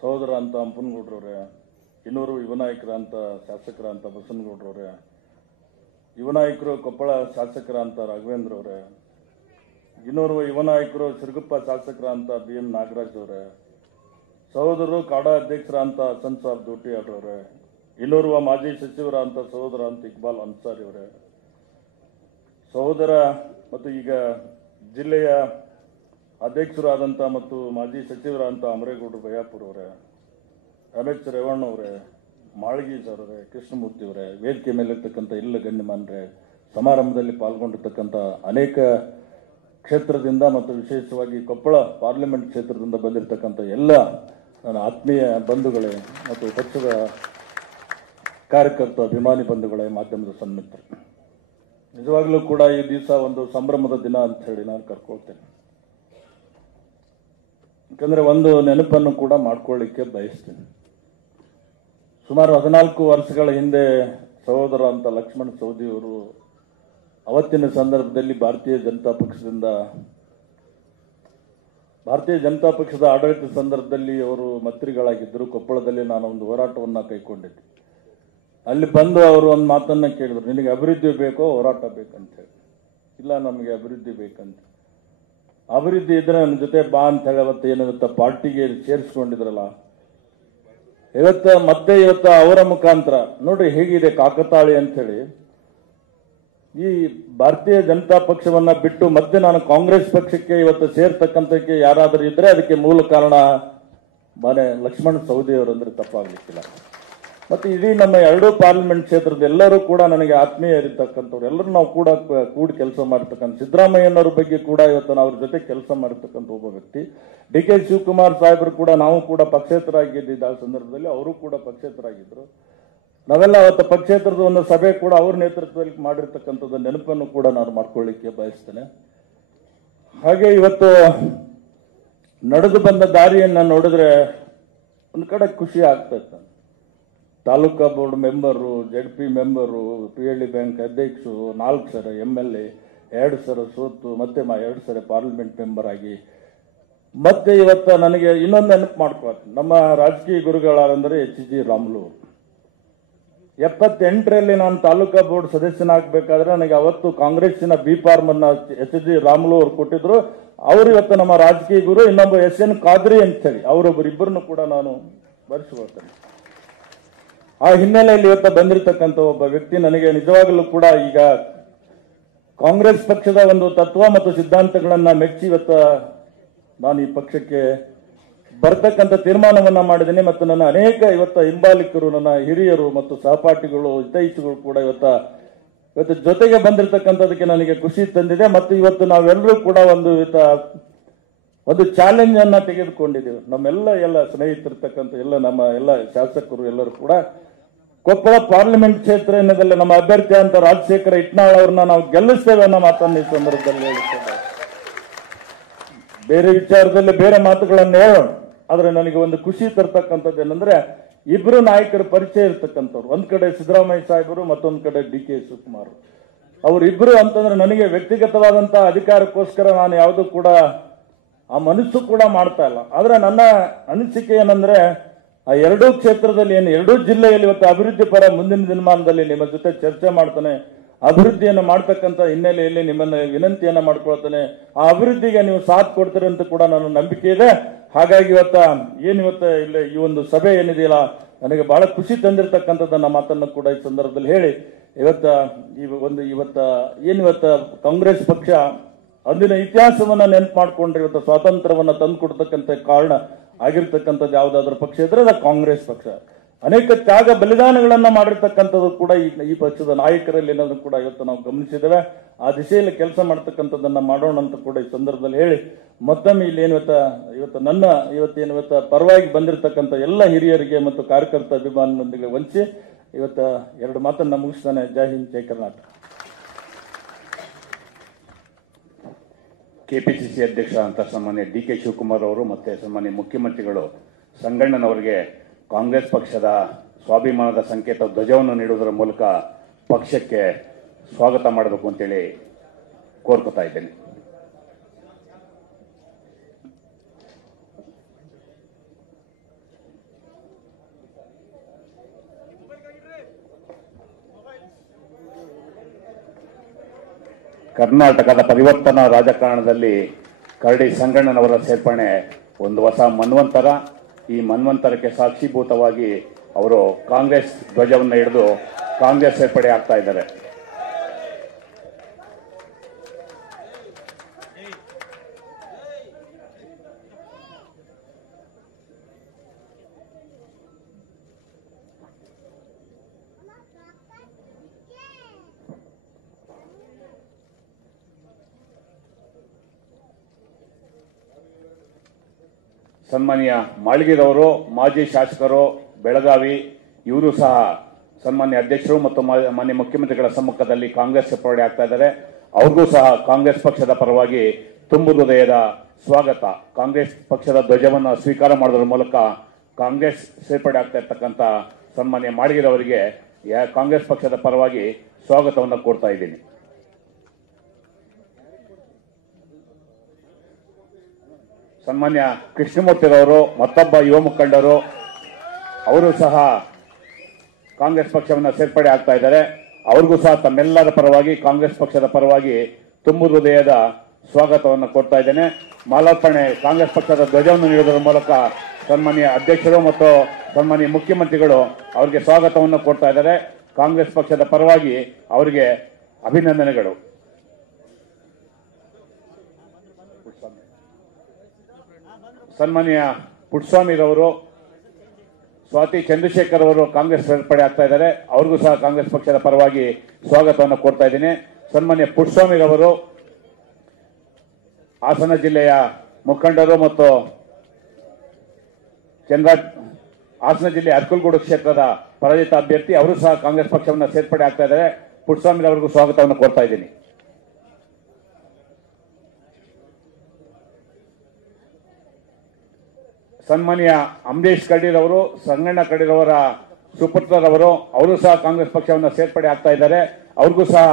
ಸಹೋದರ ಅಂತ ಅಂಪನಗೌಡ್ರವ್ರೆ, ಇನ್ನೂರು ಯುವ ನಾಯಕರ ಅಂತ ಶಾಸಕರ ಅಂತ ಬಸನಗೌಡ್ರವ್ರೆ, ಯುವ ನಾಯಕರು ಕೊಪ್ಪಳ ಶಾಸಕರ ಅಂತ ರಾಘವೇಂದ್ರ ಅವರೇ, ಇನ್ನೂರು ಯುವ ನಾಯಕರು ಸಿರುಗುಪ್ಪ ಶಾಸಕರ ಅಂತ BM ನಾಗರಾಜ್ ಅವರೇ, ಸಹೋದರರು ಕಾಡಾ ಅಧ್ಯಕ್ಷರ ಅಂತ ಹಸನ್ ಸಾಬ್ ದೋಟಿ ಅವರೇ, ಇನ್ನೋರ್ವ ಮಾಜಿ ಸಚಿವರ ಅಂತ ಸಹೋದರ ಅಂತ ಇಕ್ಬಾಲ್ ಅನ್ಸಾರಿ ಅವರೇ, ಸಹೋದರ ಮತ್ತು ಈಗ ಜಿಲ್ಲೆಯ ಅಧ್ಯಕ್ಷರಾದಂಥ ಮತ್ತು ಮಾಜಿ ಸಚಿವರಾದಂಥ ಅಮರೇಗೌಡರು ಬಯ್ಯಾಪುರ ಅವರೇ, ರಮೇಶ್ ರೇವಣ್ಣ ಅವರೇ, ಮಾಳಗಿ ಸರ್ ಅವರೇ, ಕೃಷ್ಣಮೂರ್ತಿ ಅವರೇ, ವೇದಿಕೆ ಮೇಲಿರ್ತಕ್ಕಂಥ ಎಲ್ಲ ಗಣ್ಯಮಾನ್ರೆ, ಸಮಾರಂಭದಲ್ಲಿ ಪಾಲ್ಗೊಂಡಿರ್ತಕ್ಕಂಥ ಅನೇಕ ಕ್ಷೇತ್ರದಿಂದ ಮತ್ತು ವಿಶೇಷವಾಗಿ ಕೊಪ್ಪಳ ಪಾರ್ಲಿಮೆಂಟ್ ಕ್ಷೇತ್ರದಿಂದ ಬಂದಿರತಕ್ಕಂಥ ಎಲ್ಲ ನನ್ನ ಆತ್ಮೀಯ ಬಂಧುಗಳೇ ಮತ್ತು ಪಕ್ಷದ ಕಾರ್ಯಕರ್ತ ಅಭಿಮಾನಿ ಬಂಧುಗಳೇ, ಮಾಧ್ಯಮದ ಸನ್ಮಿತರು, ನಿಜವಾಗ್ಲೂ ಕೂಡ ಈ ದಿವಸ ಒಂದು ಸಂಭ್ರಮದ ದಿನ ಅಂತ ಹೇಳಿ ನಾನು ಕರ್ಕೊಳ್ತೇನೆ. ಯಾಕಂದ್ರೆ ಒಂದು ನೆನಪನ್ನು ಕೂಡ ಮಾಡ್ಕೊಳ್ಳಿಕ್ಕೆ ಬಯಸ್ತೇನೆ. ಸುಮಾರು 14 ವರ್ಷಗಳ ಹಿಂದೆ ಸಹೋದರ ಅಂತ ಲಕ್ಷ್ಮಣ ಸವದಿ ಅವರು ಅವತ್ತಿನ ಸಂದರ್ಭದಲ್ಲಿ ಭಾರತೀಯ ಜನತಾ ಪಕ್ಷದ ಆಡಳಿತ ಸಂದರ್ಭದಲ್ಲಿ ಅವರು ಮಂತ್ರಿಗಳಾಗಿದ್ದರು. ಕೊಪ್ಪಳದಲ್ಲಿ ನಾನು ಒಂದು ಹೋರಾಟವನ್ನ ಕೈಗೊಂಡಿದ್ದೆ. ಅಲ್ಲಿ ಬಂದು ಅವರು ಒಂದು ಮಾತನ್ನ ಕೇಳಿದ್ರು, ನಿನಗೆ ಅಭಿವೃದ್ಧಿ ಬೇಕೋ ಹೋರಾಟ ಬೇಕಂತ ಹೇಳಿ. ಇಲ್ಲ, ನಮಗೆ ಅಭಿವೃದ್ಧಿ ಬೇಕಂತ. ಅಭಿವೃದ್ಧಿ ಇದ್ರೆ ನನ್ನ ಜೊತೆ ಬಾ ಅಂತ ಹೇಳಿ ಅವತ್ತು ಏನಾಗುತ್ತೆ ಪಾರ್ಟಿಗೆ ಸೇರಿಸ್ಕೊಂಡಿದ್ರಲ್ಲ, ಇವತ್ತು ಅವರ ಮುಖಾಂತರ ನೋಡ್ರಿ ಹೇಗಿದೆ ಕಾಕತಾಳಿ ಅಂತ ಹೇಳಿ, ಈ ಭಾರತೀಯ ಜನತಾ ಪಕ್ಷವನ್ನ ಬಿಟ್ಟು ಮತ್ತೆ ನಾನು ಕಾಂಗ್ರೆಸ್ ಪಕ್ಷಕ್ಕೆ ಇವತ್ತು ಸೇರ್ತಕ್ಕಂಥಕ್ಕೆ ಯಾರಾದರೂ ಇದ್ರೆ ಅದಕ್ಕೆ ಮೂಲ ಕಾರಣ ಮಾನ್ಯ ಲಕ್ಷ್ಮಣ ಸವದಿ ಅವರು ಅಂದ್ರೆ ತಪ್ಪಾಗ್ಲಿಕ್ಕಿಲ್ಲ. ಮತ್ತೆ ಇಡೀ ನಮ್ಮ 2 ಪಾರ್ಲಿಮೆಂಟ್ ಕ್ಷೇತ್ರದ ಎಲ್ಲರೂ ಕೂಡ ನನಗೆ ಆತ್ಮೀಯ ಇರತಕ್ಕಂಥವ್ರು, ಎಲ್ಲರೂ ನಾವು ಕೂಡ ಕೂಡಿ ಕೆಲಸ ಮಾಡಿರ್ತಕ್ಕಂಥ ಸಿದ್ದರಾಮಯ್ಯನವ್ರ ಬಗ್ಗೆ ಕೂಡ ಇವತ್ತು ನಾವು ಅವ್ರ ಜೊತೆ ಕೆಲಸ ಮಾಡಿರ್ತಕ್ಕಂಥ ಒಬ್ಬ ವ್ಯಕ್ತಿ. DK ಶಿವಕುಮಾರ್ ಸಾಹೇಬರು ಕೂಡ ನಾವು ಕೂಡ ಪಕ್ಷೇತರಾಗಿದ್ದ ಆ ಸಂದರ್ಭದಲ್ಲಿ ಅವರು ಕೂಡ ಪಕ್ಷೇತರಾಗಿದ್ರು. ನಾವೆಲ್ಲ ಅವತ್ತು ಪಕ್ಷೇತರದ ಒಂದು ಸಭೆ ಕೂಡ ಅವ್ರ ನೇತೃತ್ವದಲ್ಲಿ ಮಾಡಿರ್ತಕ್ಕಂಥದ್ದು ನೆನಪನ್ನು ಕೂಡ ನಾನು ಮಾಡ್ಕೊಳ್ಳಿಕ್ಕೆ ಬಯಸ್ತೇನೆ. ಹಾಗೆ ಇವತ್ತು ನಡೆದು ಬಂದ ದಾರಿಯನ್ನ ನೋಡಿದ್ರೆ ಒಂದ್ ಕಡೆ ಖುಷಿ ಆಗ್ತಾ ಇತ್ತು. Taluka board member, ZP member, PLD bank ಅಧ್ಯಕ್ಷರು, 4 ಸಲ MLA, 2 ಸಲ ಸೋತು ಮತ್ತೆ 2 ಸಲ ಪಾರ್ಲಿಮೆಂಟ್ ಮೆಂಬರ್ ಆಗಿ ಮತ್ತೆ ಇವತ್ತು ನನಗೆ ಇನ್ನೊಂದು ನೆನಪು ಮಾಡ್ಕೊಳ್ತೀನಿ. ನಮ್ಮ ರಾಜಕೀಯ ಗುರುಗಳಾದಂದ್ರೆ HG ರಾಮುಲು 78ರಲ್ಲಿ ನಾನು ತಾಲೂಕಾ ಬೋರ್ಡ್ ಸದಸ್ಯನಾಗಬೇಕಾದ್ರೆ ನನಗೆ ಅವತ್ತು ಕಾಂಗ್ರೆಸ್ಸಿನ B ಫಾರ್ಮ್ ಅನ್ನ HG ರಾಮುಲು ಅವರು ಕೊಟ್ಟಿದ್ರು. ಅವರು ಇವತ್ತು ನಮ್ಮ ರಾಜಕೀಯ ಗುರು. ಇನ್ನೊಬ್ಬ SN ಖಾದ್ರಿ ಅಂತ ಹೇಳಿ ಅವರೊಬ್ಬರಿಬ್ಬರನ್ನು ಕೂಡ ನಾನು ಬರ್ಸ್ಕೊಳ್ತೇನೆ. ಆ ಹಿನ್ನೆಲೆಯಲ್ಲಿ ಇವತ್ತು ಬಂದಿರತಕ್ಕಂಥ ಒಬ್ಬ ವ್ಯಕ್ತಿ ನನಗೆ ನಿಜವಾಗಲೂ ಕೂಡ ಈಗ ಕಾಂಗ್ರೆಸ್ ಪಕ್ಷದ ಒಂದು ತತ್ವ ಮತ್ತು ಸಿದ್ಧಾಂತಗಳನ್ನ ಮೆಚ್ಚಿ ಇವತ್ತು ನಾನು ಈ ಪಕ್ಷಕ್ಕೆ ಬರ್ತಕ್ಕಂಥ ತೀರ್ಮಾನವನ್ನ ಮಾಡಿದ್ದೇನೆ ಮತ್ತು ನನ್ನ ಅನೇಕ ಇವತ್ತು ಹಿಂಬಾಲಿಕರು, ನನ್ನ ಹಿರಿಯರು ಮತ್ತು ಸಹಪಾಠಿಗಳು, ಹಿತೈಷಿಗಳು ಕೂಡ ಇವತ್ತು ಜೊತೆಗೆ ಬಂದಿರತಕ್ಕಂಥದಕ್ಕೆ ನನಗೆ ಖುಷಿ ತಂದಿದೆ. ಮತ್ತು ಇವತ್ತು ನಾವೆಲ್ಲರೂ ಕೂಡ ಒಂದು ಚಾಲೆಂಜ್ ಅನ್ನ ತೆಗೆದುಕೊಂಡಿದ್ದೇವೆ. ಎಲ್ಲ ಸ್ನೇಹಿತರಿರ್ತಕ್ಕಂಥ ಎಲ್ಲ ಶಾಸಕರು ಎಲ್ಲರೂ ಕೂಡ ಕೊಪ್ಪಳ ಪಾರ್ಲಿಮೆಂಟ್ ಕ್ಷೇತ್ರ ಎನ್ನದಲ್ಲಿ ನಮ್ಮ ಅಭ್ಯರ್ಥಿ ಅಂತ ರಾಜಶೇಖರ ಇಟ್ನಾಳ್ ಅವ್ರನ್ನ ನಾವು ಗೆಲ್ಲಿಸ್ತೇವೆ ಅನ್ನೋ ಮಾತನ್ನು ಈ ಸಂದರ್ಭದಲ್ಲಿ ಹೇಳಿದ್ದೇವೆ. ಬೇರೆ ವಿಚಾರದಲ್ಲಿ ಬೇರೆ ಮಾತುಗಳನ್ನು ಹೇಳೋಣ, ಆದ್ರೆ ನನಗೆ ಒಂದು ಖುಷಿ ತರ್ತಕ್ಕಂಥದ್ದು ಏನಂದ್ರೆ ಇಬ್ರು ನಾಯಕರ ಪರಿಚಯ ಇರ್ತಕ್ಕಂಥವ್ರು. ಒಂದ್ ಕಡೆ ಸಿದ್ದರಾಮಯ್ಯ ಸಾಹೇಬರು, ಮತ್ತೊಂದ್ ಕಡೆ DK ಶಿವಕುಮಾರ್ ಅವರಿಬ್ರು ಅಂತಂದ್ರೆ ನನಗೆ ವ್ಯಕ್ತಿಗತವಾದಂತಹ ಅಧಿಕಾರಕ್ಕೋಸ್ಕರ ನಾನು ಯಾವುದು ಕೂಡ ಆ ಮನಸ್ಸು ಕೂಡ ಮಾಡ್ತಾ ಇಲ್ಲ. ಆದ್ರೆ ನನ್ನ ಅನಿಸಿಕೆ ಏನಂದ್ರೆ ಆ ಎರಡೂ ಕ್ಷೇತ್ರದಲ್ಲಿ ಎರಡೂ ಜಿಲ್ಲೆಯಲ್ಲಿ ಇವತ್ತು ಅಭಿವೃದ್ಧಿ ಪರ ಮುಂದಿನ ದಿನಮಾನದಲ್ಲಿ ನಿಮ್ಮ ಜೊತೆ ಚರ್ಚೆ ಮಾಡ್ತಾನೆ, ಅಭಿವೃದ್ಧಿಯನ್ನು ಮಾಡ್ತಕ್ಕಂಥ ಹಿನ್ನೆಲೆಯಲ್ಲಿ ನಿಮ್ಮನ್ನ ವಿನಂತಿಯನ್ನ ಮಾಡ್ಕೊಳ್ತಾನೆ. ಆ ಅಭಿವೃದ್ಧಿಗೆ ನೀವು ಸಾಥ್ ಕೊಡ್ತೀರಿ ಅಂತ ಕೂಡ ನನ್ನ ನಂಬಿಕೆ ಇದೆ. ಹಾಗಾಗಿ ಇವತ್ತು ಇಲ್ಲಿ ಈ ಒಂದು ಸಭೆ ಏನಿದೆಯಲ್ಲ ನನಗೆ ಬಹಳ ಖುಷಿ ತಂದಿರತಕ್ಕಂಥದ್ದನ್ನ ಮಾತನ್ನು ಕೂಡ ಈ ಸಂದರ್ಭದಲ್ಲಿ ಹೇಳಿ ಇವತ್ತ ಕಾಂಗ್ರೆಸ್ ಪಕ್ಷ ಅಂದಿನ ಇತಿಹಾಸವನ್ನ ನೆನಪು ಮಾಡ್ಕೊಂಡ್ರೆ ಇವತ್ತು ಸ್ವಾತಂತ್ರ್ಯವನ್ನ ತಂದು ಕೊಡ್ತಕ್ಕಂಥ ಕಾರಣ ಆಗಿರ್ತಕ್ಕಂಥದ್ದು ಯಾವುದಾದ್ರೂ ಪಕ್ಷ ಇದ್ರೆ ಅದು ಕಾಂಗ್ರೆಸ್ ಪಕ್ಷ. ಅನೇಕ ತ್ಯಾಗ ಬಲಿದಾನಗಳನ್ನ ಮಾಡಿರ್ತಕ್ಕಂಥದ್ದು ಕೂಡ ಈ ಪಕ್ಷದ ನಾಯಕರಲ್ಲಿ ಏನಾದ್ರು ಕೂಡ ಇವತ್ತು ನಾವು ಗಮನಿಸಿದ್ದೇವೆ. ಆ ದಿಶೆಯಲ್ಲಿ ಕೆಲಸ ಮಾಡ್ತಕ್ಕಂಥದ್ದನ್ನ ಮಾಡೋಣ ಅಂತ ಕೂಡ ಈ ಸಂದರ್ಭದಲ್ಲಿ ಹೇಳಿ ಮತ್ತೊಮ್ಮೆ ಇಲ್ಲಿ ಇವತ್ತು ಪರವಾಗಿ ಬಂದಿರತಕ್ಕಂಥ ಎಲ್ಲ ಹಿರಿಯರಿಗೆ ಮತ್ತು ಕಾರ್ಯಕರ್ತ ಅಭಿಮಾನಿಗಳಿಗೆ ವಂಚಿ ಎರಡು ಮಾತನ್ನ ಮುಗಿಸ್ತಾನೆ. ಜೈ ಹಿಂದ್, ಜೈ ಕರ್ನಾಟಕ. ಕೆಪಿಸಿಸಿ ಅಧ್ಯಕ್ಷ ಅಂತ ಸನ್ಮಾನ್ಯ DK ಶಿವಕುಮಾರ್ ಅವರು ಮತ್ತೆ ಸನ್ಮಾನ್ಯ ಮುಖ್ಯಮಂತ್ರಿಗಳು ಸಂಗಣ್ಣನವರಿಗೆ ಕಾಂಗ್ರೆಸ್ ಪಕ್ಷದ ಸ್ವಾಭಿಮಾನದ ಸಂಕೇತ ಧ್ವಜವನ್ನು ನೀಡುವುದರ ಮೂಲಕ ಪಕ್ಷಕ್ಕೆ ಸ್ವಾಗತ ಮಾಡಬೇಕು ಅಂತೇಳಿ ಕೋರ್ಕೊತಾ ಇದ್ದೇನೆ. ಕರ್ನಾಟಕದ ಪರಿವರ್ತನಾ ರಾಜಕಾರಣದಲ್ಲಿ ಕರಡಿ ಸಂಗಣ್ಣನವರ ಸೇರ್ಪಡೆ ಒಂದು ಹೊಸ ಮನ್ವಂತರ. ಈ ಮನ್ವಂತರಕ್ಕೆ ಸಾಕ್ಷೀಭೂತವಾಗಿ ಅವರು ಕಾಂಗ್ರೆಸ್ ಧ್ವಜವನ್ನು ಹಿಡಿದು ಕಾಂಗ್ರೆಸ್ ಸೇರ್ಪಡೆ ಆಗ್ತಾ ಇದ್ದಾರೆ. ಸನ್ಮಾನ್ಯ ಮಾಳಿಗೆರವರು ಮಾಜಿ ಶಾಸಕರು ಬೆಳಗಾವಿ, ಇವರು ಸಹ ಸನ್ಮಾನ್ಯ ಅಧ್ಯಕ್ಷರು ಮತ್ತು ಮಾನ್ಯ ಮುಖ್ಯಮಂತ್ರಿಗಳ ಸಮ್ಮುಖದಲ್ಲಿ ಕಾಂಗ್ರೆಸ್ ಸೇರ್ಪಡೆ ಆಗ್ತಾ ಇದ್ದಾರೆ. ಅವ್ರಿಗೂ ಸಹ ಕಾಂಗ್ರೆಸ್ ಪಕ್ಷದ ಪರವಾಗಿ ತುಂಬು ಹೃದಯದ ಸ್ವಾಗತ. ಕಾಂಗ್ರೆಸ್ ಪಕ್ಷದ ಧ್ವಜವನ್ನು ಸ್ವೀಕಾರ ಮಾಡೋದ್ರ ಮೂಲಕ ಕಾಂಗ್ರೆಸ್ ಸೇರ್ಪಡೆ ಆಗ್ತಾ ಇರ್ತಕ್ಕಂಥ ಸನ್ಮಾನ್ಯ ಮಾಳಿಗೆರವರಿಗೆ ಕಾಂಗ್ರೆಸ್ ಪಕ್ಷದ ಪರವಾಗಿ ಸ್ವಾಗತವನ್ನು ಕೋರ್ತಾ ಇದ್ದೀನಿ. ಸನ್ಮಾನ್ಯ ಕೃಷ್ಣಮೂರ್ತಿರವರು ಮತ್ತೊಬ್ಬ ಯುವ ಮುಖಂಡರು, ಅವರು ಸಹ ಕಾಂಗ್ರೆಸ್ ಪಕ್ಷವನ್ನು ಸೇರ್ಪಡೆ ಆಗ್ತಾ ಇದ್ದಾರೆ. ಅವ್ರಿಗೂ ಸಹ ತಮ್ಮೆಲ್ಲರ ಪರವಾಗಿ ಕಾಂಗ್ರೆಸ್ ಪಕ್ಷದ ಪರವಾಗಿ ತುಂಬು ಹೃದಯದ ಸ್ವಾಗತವನ್ನು ಕೊಡ್ತಾ ಇದ್ದೇನೆ. ಮಾಲಾರ್ಪಣೆ ಕಾಂಗ್ರೆಸ್ ಪಕ್ಷದ ಧ್ವಜವನ್ನು ನೀಡುವುದರ ಮೂಲಕ ಸನ್ಮಾನ್ಯ ಅಧ್ಯಕ್ಷರು ಮತ್ತು ಸನ್ಮಾನ್ಯ ಮುಖ್ಯಮಂತ್ರಿಗಳು ಅವರಿಗೆ ಸ್ವಾಗತವನ್ನು ಕೊಡ್ತಾ ಇದ್ದಾರೆ. ಕಾಂಗ್ರೆಸ್ ಪಕ್ಷದ ಪರವಾಗಿ ಅವರಿಗೆ ಅಭಿನಂದನೆಗಳು. ಸನ್ಮಾನ್ಯ ಪುಟ್ಟಸ್ವಾಮಿರವರು, ಸ್ವಾತಿ ಚಂದ್ರಶೇಖರ್ ಅವರು ಕಾಂಗ್ರೆಸ್ ಸೇರ್ಪಡೆ ಆಗ್ತಾ ಇದ್ದಾರೆ. ಅವ್ರಿಗೂ ಸಹ ಕಾಂಗ್ರೆಸ್ ಪಕ್ಷದ ಪರವಾಗಿ ಸ್ವಾಗತವನ್ನು ಕೊಡ್ತಾ ಇದ್ದೀನಿ. ಸನ್ಮಾನ್ಯ ಪುಟ್ಟಸ್ವಾಮಿರವರು ಹಾಸನ ಜಿಲ್ಲೆಯ ಮುಖಂಡರು ಮತ್ತು ಹಾಸನ ಜಿಲ್ಲೆ ಅರ್ಕಲ್ಗೂಡು ಕ್ಷೇತ್ರದ ಪರಾಜಿತ ಅಭ್ಯರ್ಥಿ, ಅವರು ಸಹ ಕಾಂಗ್ರೆಸ್ ಪಕ್ಷವನ್ನು ಸೇರ್ಪಡೆ ಆಗ್ತಾ ಇದ್ದಾರೆ. ಪುಟ್ಟಸ್ವಾಮಿರವರಿಗೂ ಸ್ವಾಗತವನ್ನು ಕೊಡ್ತಾ ಇದ್ದೀನಿ. ಸನ್ಮಾನ್ಯ ಅಂಬರೀಶ್ ಕಡೀರವರು, ಸಂಗಣ್ಣ ಕಡೀರವರ ಸುಪುತ್ರರವರು, ಅವರು ಸಹ ಕಾಂಗ್ರೆಸ್ ಪಕ್ಷವನ್ನು ಸೇರ್ಪಡೆ ಆಗ್ತಾ ಇದ್ದಾರೆ. ಅವ್ರಿಗೂ ಸಹ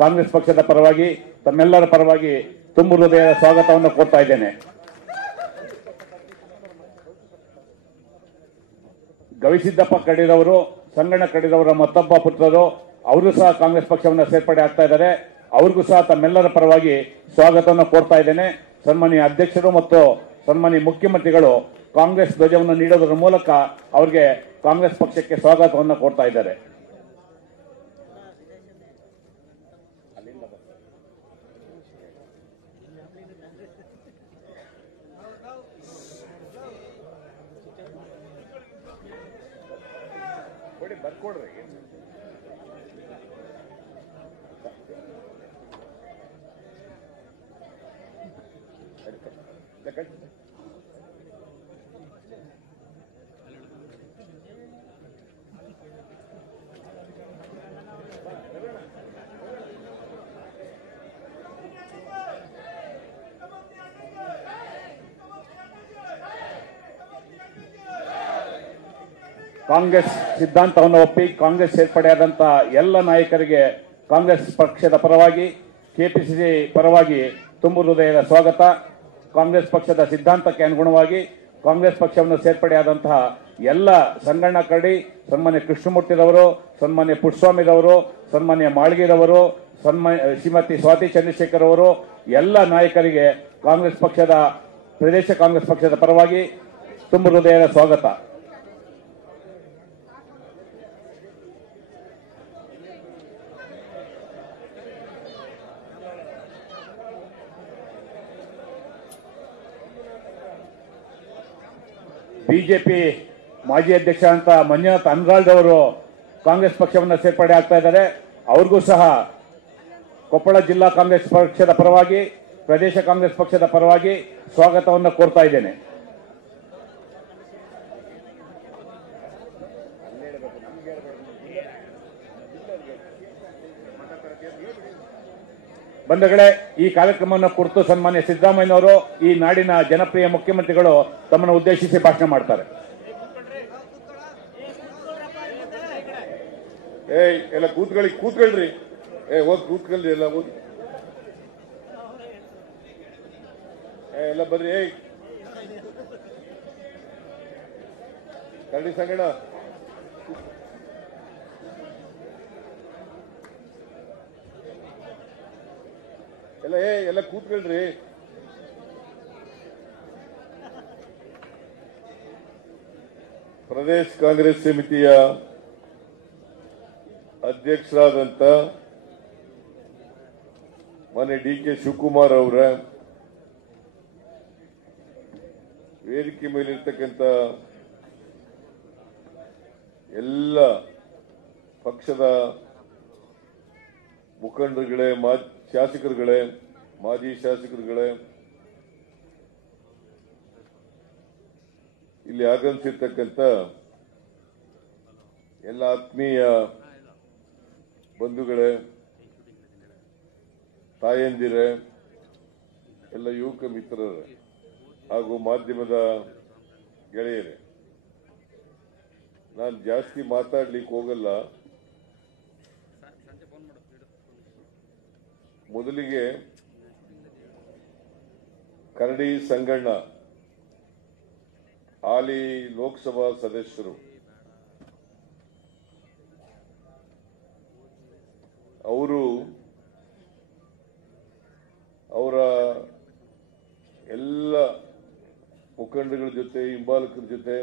ಕಾಂಗ್ರೆಸ್ ಪಕ್ಷದ ಪರವಾಗಿ ತಮ್ಮೆಲ್ಲರ ಪರವಾಗಿ ತುಂಬು ಹೃದಯದ ಸ್ವಾಗತವನ್ನು ಕೊಡ್ತಾ ಇದ್ದೇನೆ. ಗವಿಸಿದ್ದಪ್ಪ ಕಡೀರವರು, ಸಂಗಣ್ಣ ಕಡೀರವರ ಮತ್ತೊಬ್ಬ ಪುತ್ರರು, ಅವರು ಸಹ ಕಾಂಗ್ರೆಸ್ ಪಕ್ಷವನ್ನು ಸೇರ್ಪಡೆ ಆಗ್ತಾ ಇದ್ದಾರೆ. ಅವ್ರಿಗೂ ಸಹ ತಮ್ಮೆಲ್ಲರ ಪರವಾಗಿ ಸ್ವಾಗತವನ್ನು ಕೋರ್ತಾ ಇದ್ದೇನೆ. ಸನ್ಮಾನ್ಯ ಅಧ್ಯಕ್ಷರು ಮತ್ತು ಸನ್ಮಾನ್ಯ ಮುಖ್ಯಮಂತ್ರಿಗಳು ಕಾಂಗ್ರೆಸ್ ಧ್ವಜವನ್ನು ನೀಡೋದರ ಮೂಲಕ ಅವರಿಗೆ ಕಾಂಗ್ರೆಸ್ ಪಕ್ಷಕ್ಕೆ ಸ್ವಾಗತವನ್ನು ಕೊಡ್ತಾ ಇದ್ದಾರೆ. ಬರ್ಕೊಡ್ರಿ. ಕಾಂಗ್ರೆಸ್ ಸಿದ್ಧಾಂತವನ್ನು ಒಪ್ಪಿ ಕಾಂಗ್ರೆಸ್ ಸೇರ್ಪಡೆಯಾದಂತಹ ಎಲ್ಲ ನಾಯಕರಿಗೆ ಕಾಂಗ್ರೆಸ್ ಪಕ್ಷದ ಪರವಾಗಿ ಕೆಪಿಸಿಸಿ ಪರವಾಗಿ ತುಂಬು ಹೃದಯದ ಸ್ವಾಗತ. ಕಾಂಗ್ರೆಸ್ ಪಕ್ಷದ ಸಿದ್ಧಾಂತಕ್ಕೆ ಅನುಗುಣವಾಗಿ ಕಾಂಗ್ರೆಸ್ ಪಕ್ಷವನ್ನು ಸೇರ್ಪಡೆಯಾದಂತಹ ಎಲ್ಲ ಸಂಗಣ್ಣ ಕರಡಿ, ಸನ್ಮಾನ್ಯ ಕೃಷ್ಣಮೂರ್ತಿರವರು, ಸನ್ಮಾನ್ಯ ಪುಟ್ಟಸ್ವಾಮಿರವರು, ಸನ್ಮಾನ್ಯ ಮಾಳ್ಗಿರವರು, ಶ್ರೀಮತಿ ಸ್ವಾತಿ ಚಂದ್ರಶೇಖರ್ ಅವರು ಎಲ್ಲ ನಾಯಕರಿಗೆ ಪ್ರದೇಶ ಕಾಂಗ್ರೆಸ್ ಪಕ್ಷದ ಪರವಾಗಿ ತುಂಬು ಹೃದಯದ ಸ್ವಾಗತ. ಬಿಜೆಪಿ ಮಾಜಿ ಅಧ್ಯಕ್ಷ ಅಂತ ಮಂಜುನಾಥ್ ಅನ್ರಾಲ್ಡ್ ಅವರು ಕಾಂಗ್ರೆಸ್ ಪಕ್ಷವನ್ನು ಸೇರ್ಪಡೆ ಆಗ್ತಾ ಇದ್ದಾರೆ. ಅವ್ರಿಗೂ ಸಹ ಕೊಪ್ಪಳ ಜಿಲ್ಲಾ ಕಾಂಗ್ರೆಸ್ ಪಕ್ಷದ ಪರವಾಗಿ, ಪ್ರದೇಶ ಕಾಂಗ್ರೆಸ್ ಪಕ್ಷದ ಪರವಾಗಿ ಸ್ವಾಗತವನ್ನು ಕೋರ್ತಾ ಇದ್ದೇನೆ. ಬಂಧುಗಳೇ, ಈ ಕಾರ್ಯಕ್ರಮವನ್ನು ಕುರಿತು ಸನ್ಮಾನ್ಯ ಸಿದ್ದರಾಮಯ್ಯನವರು, ಈ ನಾಡಿನ ಜನಪ್ರಿಯ ಮುಖ್ಯಮಂತ್ರಿಗಳು ತಮ್ಮನ್ನು ಉದ್ದೇಶಿಸಿ ಭಾಷಣ ಮಾಡ್ತಾರೆ. ಎಲ್ಲ ಕೂತ್ಕೊಳ್ರಿ. ಹೋಗಿ ಕೂತ್ಕೊಳ್ರಿ, ಎಲ್ಲ ಹೋಗಿ ಎಲ್ಲ ಬರ್ರಿ. ಕರಡಿ ಸಂಗಣ್ಣ, ಎಲ್ಲ ಕೂತ್ಕೊಳ್ರಿ. ಪ್ರದೇಶ ಕಾಂಗ್ರೆಸ್ ಸಮಿತಿಯ ಅಧ್ಯಕ್ಷರಾದಂತ ಮಾನ್ಯ DK ಶಿವಕುಮಾರ್ ಅವರ ವೇದಿಕೆ ಮೇಲಿರ್ತಕ್ಕಂಥ ಎಲ್ಲ ಪಕ್ಷದ ಮುಖಂಡರುಗಳೇ, ಶಾಸಕರುಗಳೇ, ಮಾಜಿ ಶಾಸಕರುಗಳೇ, ಇಲ್ಲಿ ಆಗಮಿಸಿರ್ತಕ್ಕಂಥ ಎಲ್ಲ ಆತ್ಮೀಯ ಬಂಧುಗಳೇ, ತಾಯಂದಿರೇ, ಎಲ್ಲ ಯುವಕ ಮಿತ್ರರೇ ಹಾಗೂ ಮಾಧ್ಯಮದ ಗೆಳೆಯರೇ, ನಾನು ಜಾಸ್ತಿ ಮಾತಾಡ್ಲಿಕ್ಕೆ ಹೋಗಲ್ಲ. ಮೊದಲಿಗೆ ಕರಡಿ ಸಂಗಣ್ಣ, ಹಾಲಿ ಲೋಕಸಭಾ ಸದಸ್ಯರು, ಅವರು ಅವರ ಎಲ್ಲ ಮುಖಂಡಗಳ ಜೊತೆ, ಹಿಂಬಾಲಕರ ಜೊತೆ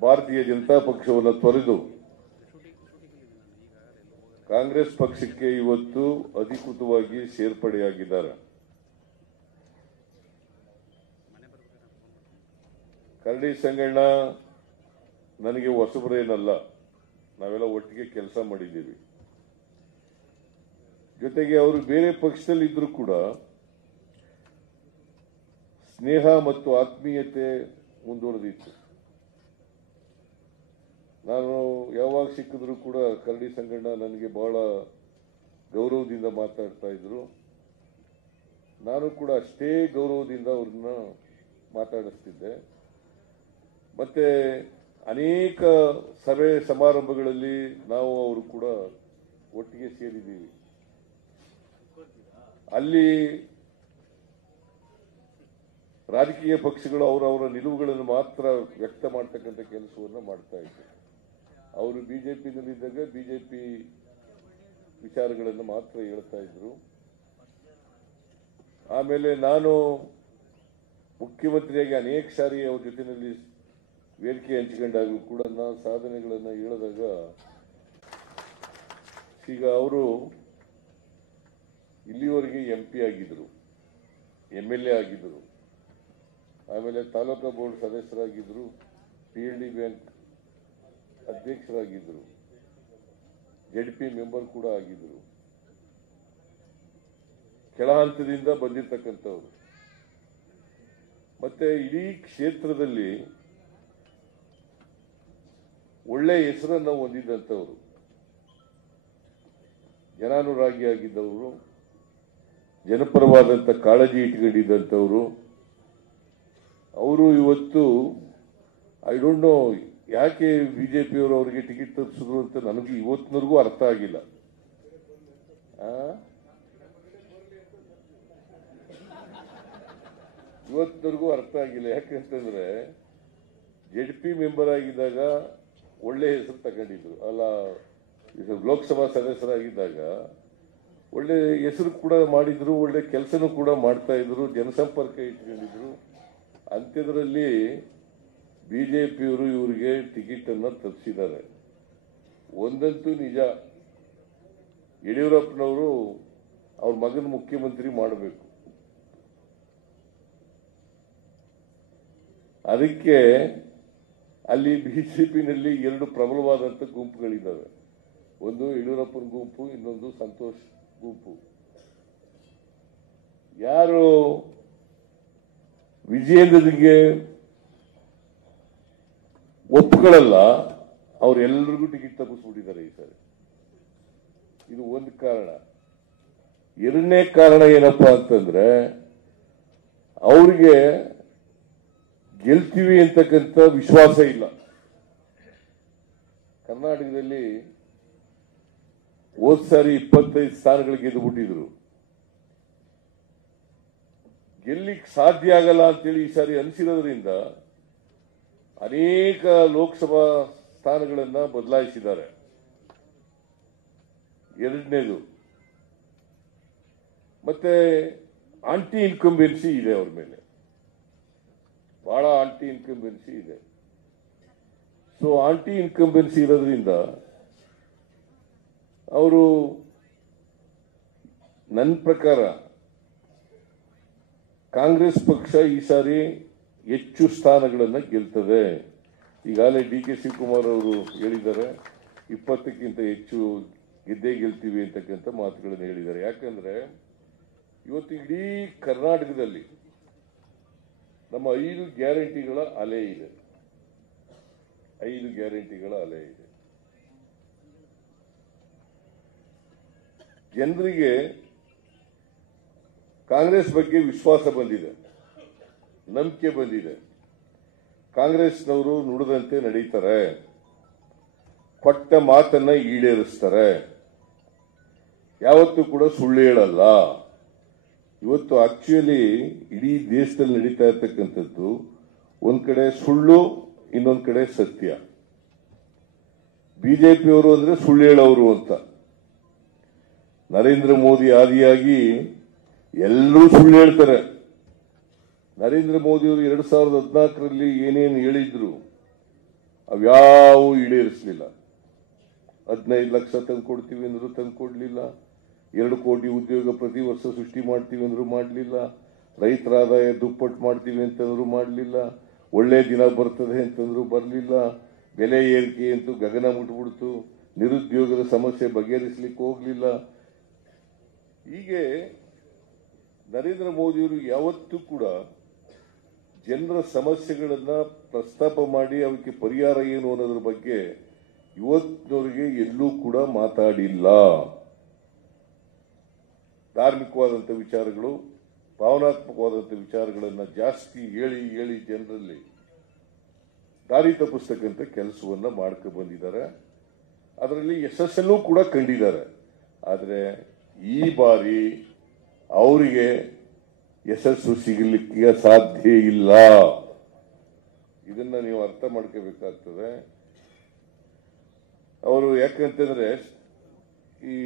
ಭಾರತೀಯ ಜನತಾ ಪಕ್ಷವನ್ನು ತೊರೆದು ಕಾಂಗ್ರೆಸ್ ಪಕ್ಷಕ್ಕೆ ಇವತ್ತು ಅಧಿಕೃತವಾಗಿ ಸೇರ್ಪಡೆಯಾಗಿದ್ದಾರೆ. ಕರಡಿ ಸಂಗಣ್ಣ ನನಗೆ ಹೊಸಬರೇನಲ್ಲ, ನಾವೆಲ್ಲ ಒಟ್ಟಿಗೆ ಕೆಲಸ ಮಾಡಿದ್ದೀವಿ. ಜೊತೆಗೆ ಅವರು ಬೇರೆ ಪಕ್ಷದಲ್ಲಿ ಇದ್ರೂ ಕೂಡ ಸ್ನೇಹ ಮತ್ತು ಆತ್ಮೀಯತೆ ಮುಂದುವರೆದಿತ್ತು. ನಾನು ಯಾವಾಗ ಸಿಕ್ಕಿದ್ರು ಕೂಡ ಕರಡಿ ಸಂಗಣ್ಣ ನನಗೆ ಬಹಳ ಗೌರವದಿಂದ ಮಾತಾಡ್ತಾ ಇದ್ರು. ನಾನು ಕೂಡ ಅಷ್ಟೇ ಗೌರವದಿಂದ ಅವ್ರನ್ನ ಮಾತಾಡಿಸ್ತಿದ್ದೆ. ಮತ್ತೆ ಅನೇಕ ಸಭೆ ಸಮಾರಂಭಗಳಲ್ಲಿ ನಾವು ಅವರು ಕೂಡ ಒಟ್ಟಿಗೆ ಸೇರಿದ್ದೀವಿ. ಅಲ್ಲಿ ರಾಜಕೀಯ ಪಕ್ಷಗಳು ಅವರವರ ನಿಲುವುಗಳನ್ನು ಮಾತ್ರ ವ್ಯಕ್ತ ಮಾಡ್ತಕ್ಕಂಥ ಕೆಲಸವನ್ನು ಮಾಡ್ತಾ ಇದ್ರು. ಅವರು ಬಿಜೆಪಿನಲ್ಲಿದ್ದಾಗ ಬಿಜೆಪಿ ವಿಚಾರಗಳನ್ನು ಮಾತ್ರ ಹೇಳ್ತಾ ಇದ್ರು. ಆಮೇಲೆ ನಾನು ಮುಖ್ಯಮಂತ್ರಿಯಾಗಿ ಅನೇಕ ಸಾರಿ ಅವ್ರ ಜೊತೆಯಲ್ಲಿ ವೇದಿಕೆ ಹಂಚಿಕೊಂಡಾಗ ಕೂಡ ನಾವು ಸಾಧನೆಗಳನ್ನು ಹೇಳಿದಾಗ ಈಗ ಅವರು ಇಲ್ಲಿವರೆಗೆ MP ಆಗಿದ್ರು, MLA ಆಗಿದ್ರು, ಆಮೇಲೆ ತಾಲೂಕಾ ಬೋರ್ಡ್ ಸದಸ್ಯರಾಗಿದ್ರು, PLD ಬ್ಯಾಂಕ್ ಅಧ್ಯಕ್ಷರಾಗಿದ್ರು, ZP ಮೆಂಬರ್ ಕೂಡ ಆಗಿದ್ರು. ಕೆಳ ಹಂತದಿಂದ ಬಂದಿರತಕ್ಕಂಥವ್ರು. ಮತ್ತೆ ಇಡೀ ಕ್ಷೇತ್ರದಲ್ಲಿ ಒಳ್ಳೆ ಹೆಸರನ್ನು ಹೊಂದಿದ್ದಂಥವ್ರು, ಜನಾನುರಾಗಿಯಾಗಿದ್ದವರು, ಜನಪರವಾದಂಥ ಕಾಳಜಿ ಇಟ್ಕೊಂಡಿದ್ದಂಥವ್ರು. ಅವರು ಇವತ್ತು ಐ ಡೋಂಟ್ ನೋ ಯಾಕೆ ಬಿಜೆಪಿಯವರು ಅವರಿಗೆ ಟಿಕೆಟ್ ತಪ್ಪಿಸಿದ್ರು ಅಂತ ನನಗೆ ಇವತ್ತಿನವರೆಗೂ ಅರ್ಥ ಆಗಿಲ್ಲ. ಇವತ್ತಿನವರೆಗೂ ಅರ್ಥ ಆಗಿಲ್ಲ. ಯಾಕಂತಂದ್ರೆ ZP ಮೆಂಬರ್ ಆಗಿದ್ದಾಗ ಒಳ್ಳೆ ಹೆಸರು ತಗೊಂಡಿದ್ರು, ಅಲ್ಲ ಲೋಕಸಭಾ ಸದಸ್ಯರಾಗಿದ್ದಾಗ ಒಳ್ಳೆ ಹೆಸರು ಕೂಡ ಮಾಡಿದ್ರು, ಒಳ್ಳೆ ಕೆಲಸನೂ ಕೂಡ ಮಾಡ್ತಾ ಇದ್ರು, ಜನಸಂಪರ್ಕ ಇಟ್ಕೊಂಡಿದ್ರು. ಅಂತ್ಯದರಲ್ಲಿ ಬಿಜೆಪಿಯವರು ಇವರಿಗೆ ಟಿಕೆಟ್ ಅನ್ನ ತಪ್ಪಿಸಿದ್ದಾರೆ. ಒಂದಂತೂ ನಿಜ, ಯಡಿಯೂರಪ್ಪನವರು ಅವ್ರ ಮಗನ ಮುಖ್ಯಮಂತ್ರಿ ಮಾಡಬೇಕು. ಅದಕ್ಕೆ ಅಲ್ಲಿ ಬಿಜೆಪಿನಲ್ಲಿ ಎರಡು ಪ್ರಬಲವಾದಂಥ ಗುಂಪುಗಳಿದ್ದಾವೆ. ಒಂದು ಯಡಿಯೂರಪ್ಪನ ಗುಂಪು, ಇನ್ನೊಂದು ಸಂತೋಷ್ ಗುಂಪು. ಯಾರು ವಿಜಯೇಂದ್ರನಿಗೆ ಒಪ್ಕೊಳ್ಳಲ್ಲ ಅವರೆಲ್ಲರಿಗೂ ಟಿಕೆಟ್ ತಪ್ಪಿಸ್ಬಿಟ್ಟಿದ್ದಾರೆ ಈ ಸಾರಿ. ಇದು ಒಂದು ಕಾರಣ. ಎರಡನೇ ಕಾರಣ ಏನಪ್ಪಾ ಅಂತಂದ್ರೆ ಅವ್ರಿಗೆ ಗೆಲ್ತೀವಿ ಅಂತಕ್ಕಂಥ ವಿಶ್ವಾಸ ಇಲ್ಲ. ಕರ್ನಾಟಕದಲ್ಲಿ ಹೋದ್ ಸಾರಿ 25 ಸ್ಥಾನಗಳು ಗೆದ್ದುಬಿಟ್ಟಿದ್ರು. ಗೆಲ್ಲಿಕ್ ಸಾಧ್ಯ ಆಗಲ್ಲ ಅಂತೇಳಿ ಈ ಸಾರಿ ಅನಿಸಿರೋದ್ರಿಂದ ಅನೇಕ ಲೋಕಸಭಾ ಸ್ಥಾನಗಳನ್ನ ಬದಲಾಯಿಸಿದ್ದಾರೆ. ಎರಡನೇದು, ಮತ್ತೆ ಆಂಟಿ ಇನ್ಕಂಬೆನ್ಸಿ ಇದೆ ಅವ್ರ ಮೇಲೆ, ಬಹಳ ಆಂಟಿ ಇನ್ಕಂಬೆನ್ಸಿ ಇದೆ. ಸೊ ಆಂಟಿ ಇನ್ಕಂಬೆನ್ಸಿ ಇರೋದ್ರಿಂದ ಅವರು ನನ್ನ ಪ್ರಕಾರ ಕಾಂಗ್ರೆಸ್ ಪಕ್ಷ ಈ ಸಾರಿ ಹೆಚ್ಚು ಸ್ಥಾನಗಳನ್ನು ಗೆಲ್ತದೆ. ಈಗಾಗಲೇ DK ಶಿವಕುಮಾರ್ ಅವರು ಹೇಳಿದ್ದಾರೆ 20ಕ್ಕಿಂತ ಹೆಚ್ಚು ಗೆದ್ದೇ ಗೆಲ್ತೀವಿ ಅಂತಕ್ಕಂಥ ಮಾತುಗಳನ್ನು ಹೇಳಿದ್ದಾರೆ. ಯಾಕಂದ್ರೆ ಇವತ್ತು ಇಡೀ ಕರ್ನಾಟಕದಲ್ಲಿ ನಮ್ಮ 5 ಗ್ಯಾರಂಟಿಗಳ ಅಲೆ ಇದೆ. 5 ಗ್ಯಾರಂಟಿಗಳ ಅಲೆ ಇದೆ. ಜನರಿಗೆ ಕಾಂಗ್ರೆಸ್ ಬಗ್ಗೆ ವಿಶ್ವಾಸ ಬಂದಿದೆ, ನಂಬಿಕೆ ಬಂದಿದೆ. ಕಾಂಗ್ರೆಸ್ನವರು ನುಡಿದಂತೆ ನಡೀತಾರೆ, ಕೊಟ್ಟ ಮಾತನ್ನ ಈಡೇರಿಸ್ತಾರೆ, ಯಾವತ್ತೂ ಕೂಡ ಸುಳ್ಳು ಹೇಳಲ್ಲ. ಇವತ್ತು ಆಕ್ಚುಲಿ ಇಡೀ ದೇಶದಲ್ಲಿ ನಡೀತಾ ಇರ್ತಕ್ಕಂಥದ್ದು ಒಂದ್ ಕಡೆ ಸುಳ್ಳು, ಇನ್ನೊಂದ್ ಕಡೆ ಸತ್ಯ. ಬಿಜೆಪಿಯವರು ಅಂದ್ರೆ ಸುಳ್ಳು ಹೇಳೋರು ಅಂತ. ನರೇಂದ್ರ ಮೋದಿ ಆದಿಯಾಗಿ ಎಲ್ಲರೂ ಸುಳ್ಳು ಹೇಳ್ತಾರೆ. ನರೇಂದ್ರ ಮೋದಿಯವರು 2014ರಲ್ಲಿ ಏನೇನು ಹೇಳಿದ್ರು ಅವ್ಯಾವೂ ಈಡೇರಿಸಲಿಲ್ಲ. 15 ಲಕ್ಷ ತಂದು ಕೊಡ್ತೀವಿ ಅಂದ್ರು ತಂದು ಕೊಡ್ಲಿಲ್ಲ. 2 ಕೋಟಿ ಉದ್ಯೋಗ ಪ್ರತಿ ವರ್ಷ ಸೃಷ್ಟಿ ಮಾಡ್ತೀವಿ ಅಂದ್ರು ಮಾಡಲಿಲ್ಲ. ರೈತರ ಆದಾಯ ದುಪ್ಪಟ್ಟು ಮಾಡ್ತೀವಿ ಅಂತಂದ್ರು ಮಾಡಲಿಲ್ಲ. ಒಳ್ಳೆ ದಿನ ಬರ್ತದೆ ಅಂತಂದ್ರು ಬರಲಿಲ್ಲ. ಬೆಲೆ ಏರಿಕೆ ಅಂತೂ ಗಗನ ಮುಟ್ಬಿಡ್ತು. ನಿರುದ್ಯೋಗದ ಸಮಸ್ಯೆ ಬಗೆಹರಿಸಲಿಕ್ಕೆ ಹೋಗ್ಲಿಲ್ಲ. ಹೀಗೆ ನರೇಂದ್ರ ಮೋದಿಯವರು ಯಾವತ್ತೂ ಕೂಡ ಜನರ ಸಮಸ್ಯೆಗಳನ್ನ ಪ್ರಸ್ತಾಪ ಮಾಡಿ ಅವಕ್ಕೆ ಪರಿಹಾರ ಏನು ಅನ್ನೋದ್ರ ಬಗ್ಗೆ ಇವತ್ತಿನವರೆಗೆ ಎಲ್ಲೂ ಕೂಡ ಮಾತಾಡಿಲ್ಲ. ಧಾರ್ಮಿಕವಾದಂಥ ವಿಚಾರಗಳು, ಭಾವನಾತ್ಮಕವಾದಂಥ ವಿಚಾರಗಳನ್ನ ಜಾಸ್ತಿ ಹೇಳಿ ಹೇಳಿ ಜನರಲ್ಲಿ ದಾರಿ ತಪ್ಪಿಸ್ತಕ್ಕಂಥ ಕೆಲಸವನ್ನ ಮಾಡ್ಕೊಂಡು ಬಂದಿದ್ದಾರೆ. ಅದರಲ್ಲಿ ಯಶಸ್ಸನ್ನೂ ಕೂಡ ಕಂಡಿದ್ದಾರೆ. ಆದರೆ ಈ ಬಾರಿ ಅವರಿಗೆ ಯಶಸ್ಸು ಸಿಗಲಿಕ್ಕೆ ಸಾಧ್ಯ ಇಲ್ಲ. ಇದನ್ನ ನೀವು ಅರ್ಥ ಮಾಡ್ಕೋಬೇಕಾಗ್ತದೆ. ಅವರು ಯಾಕಂತಂದ್ರೆ ಈ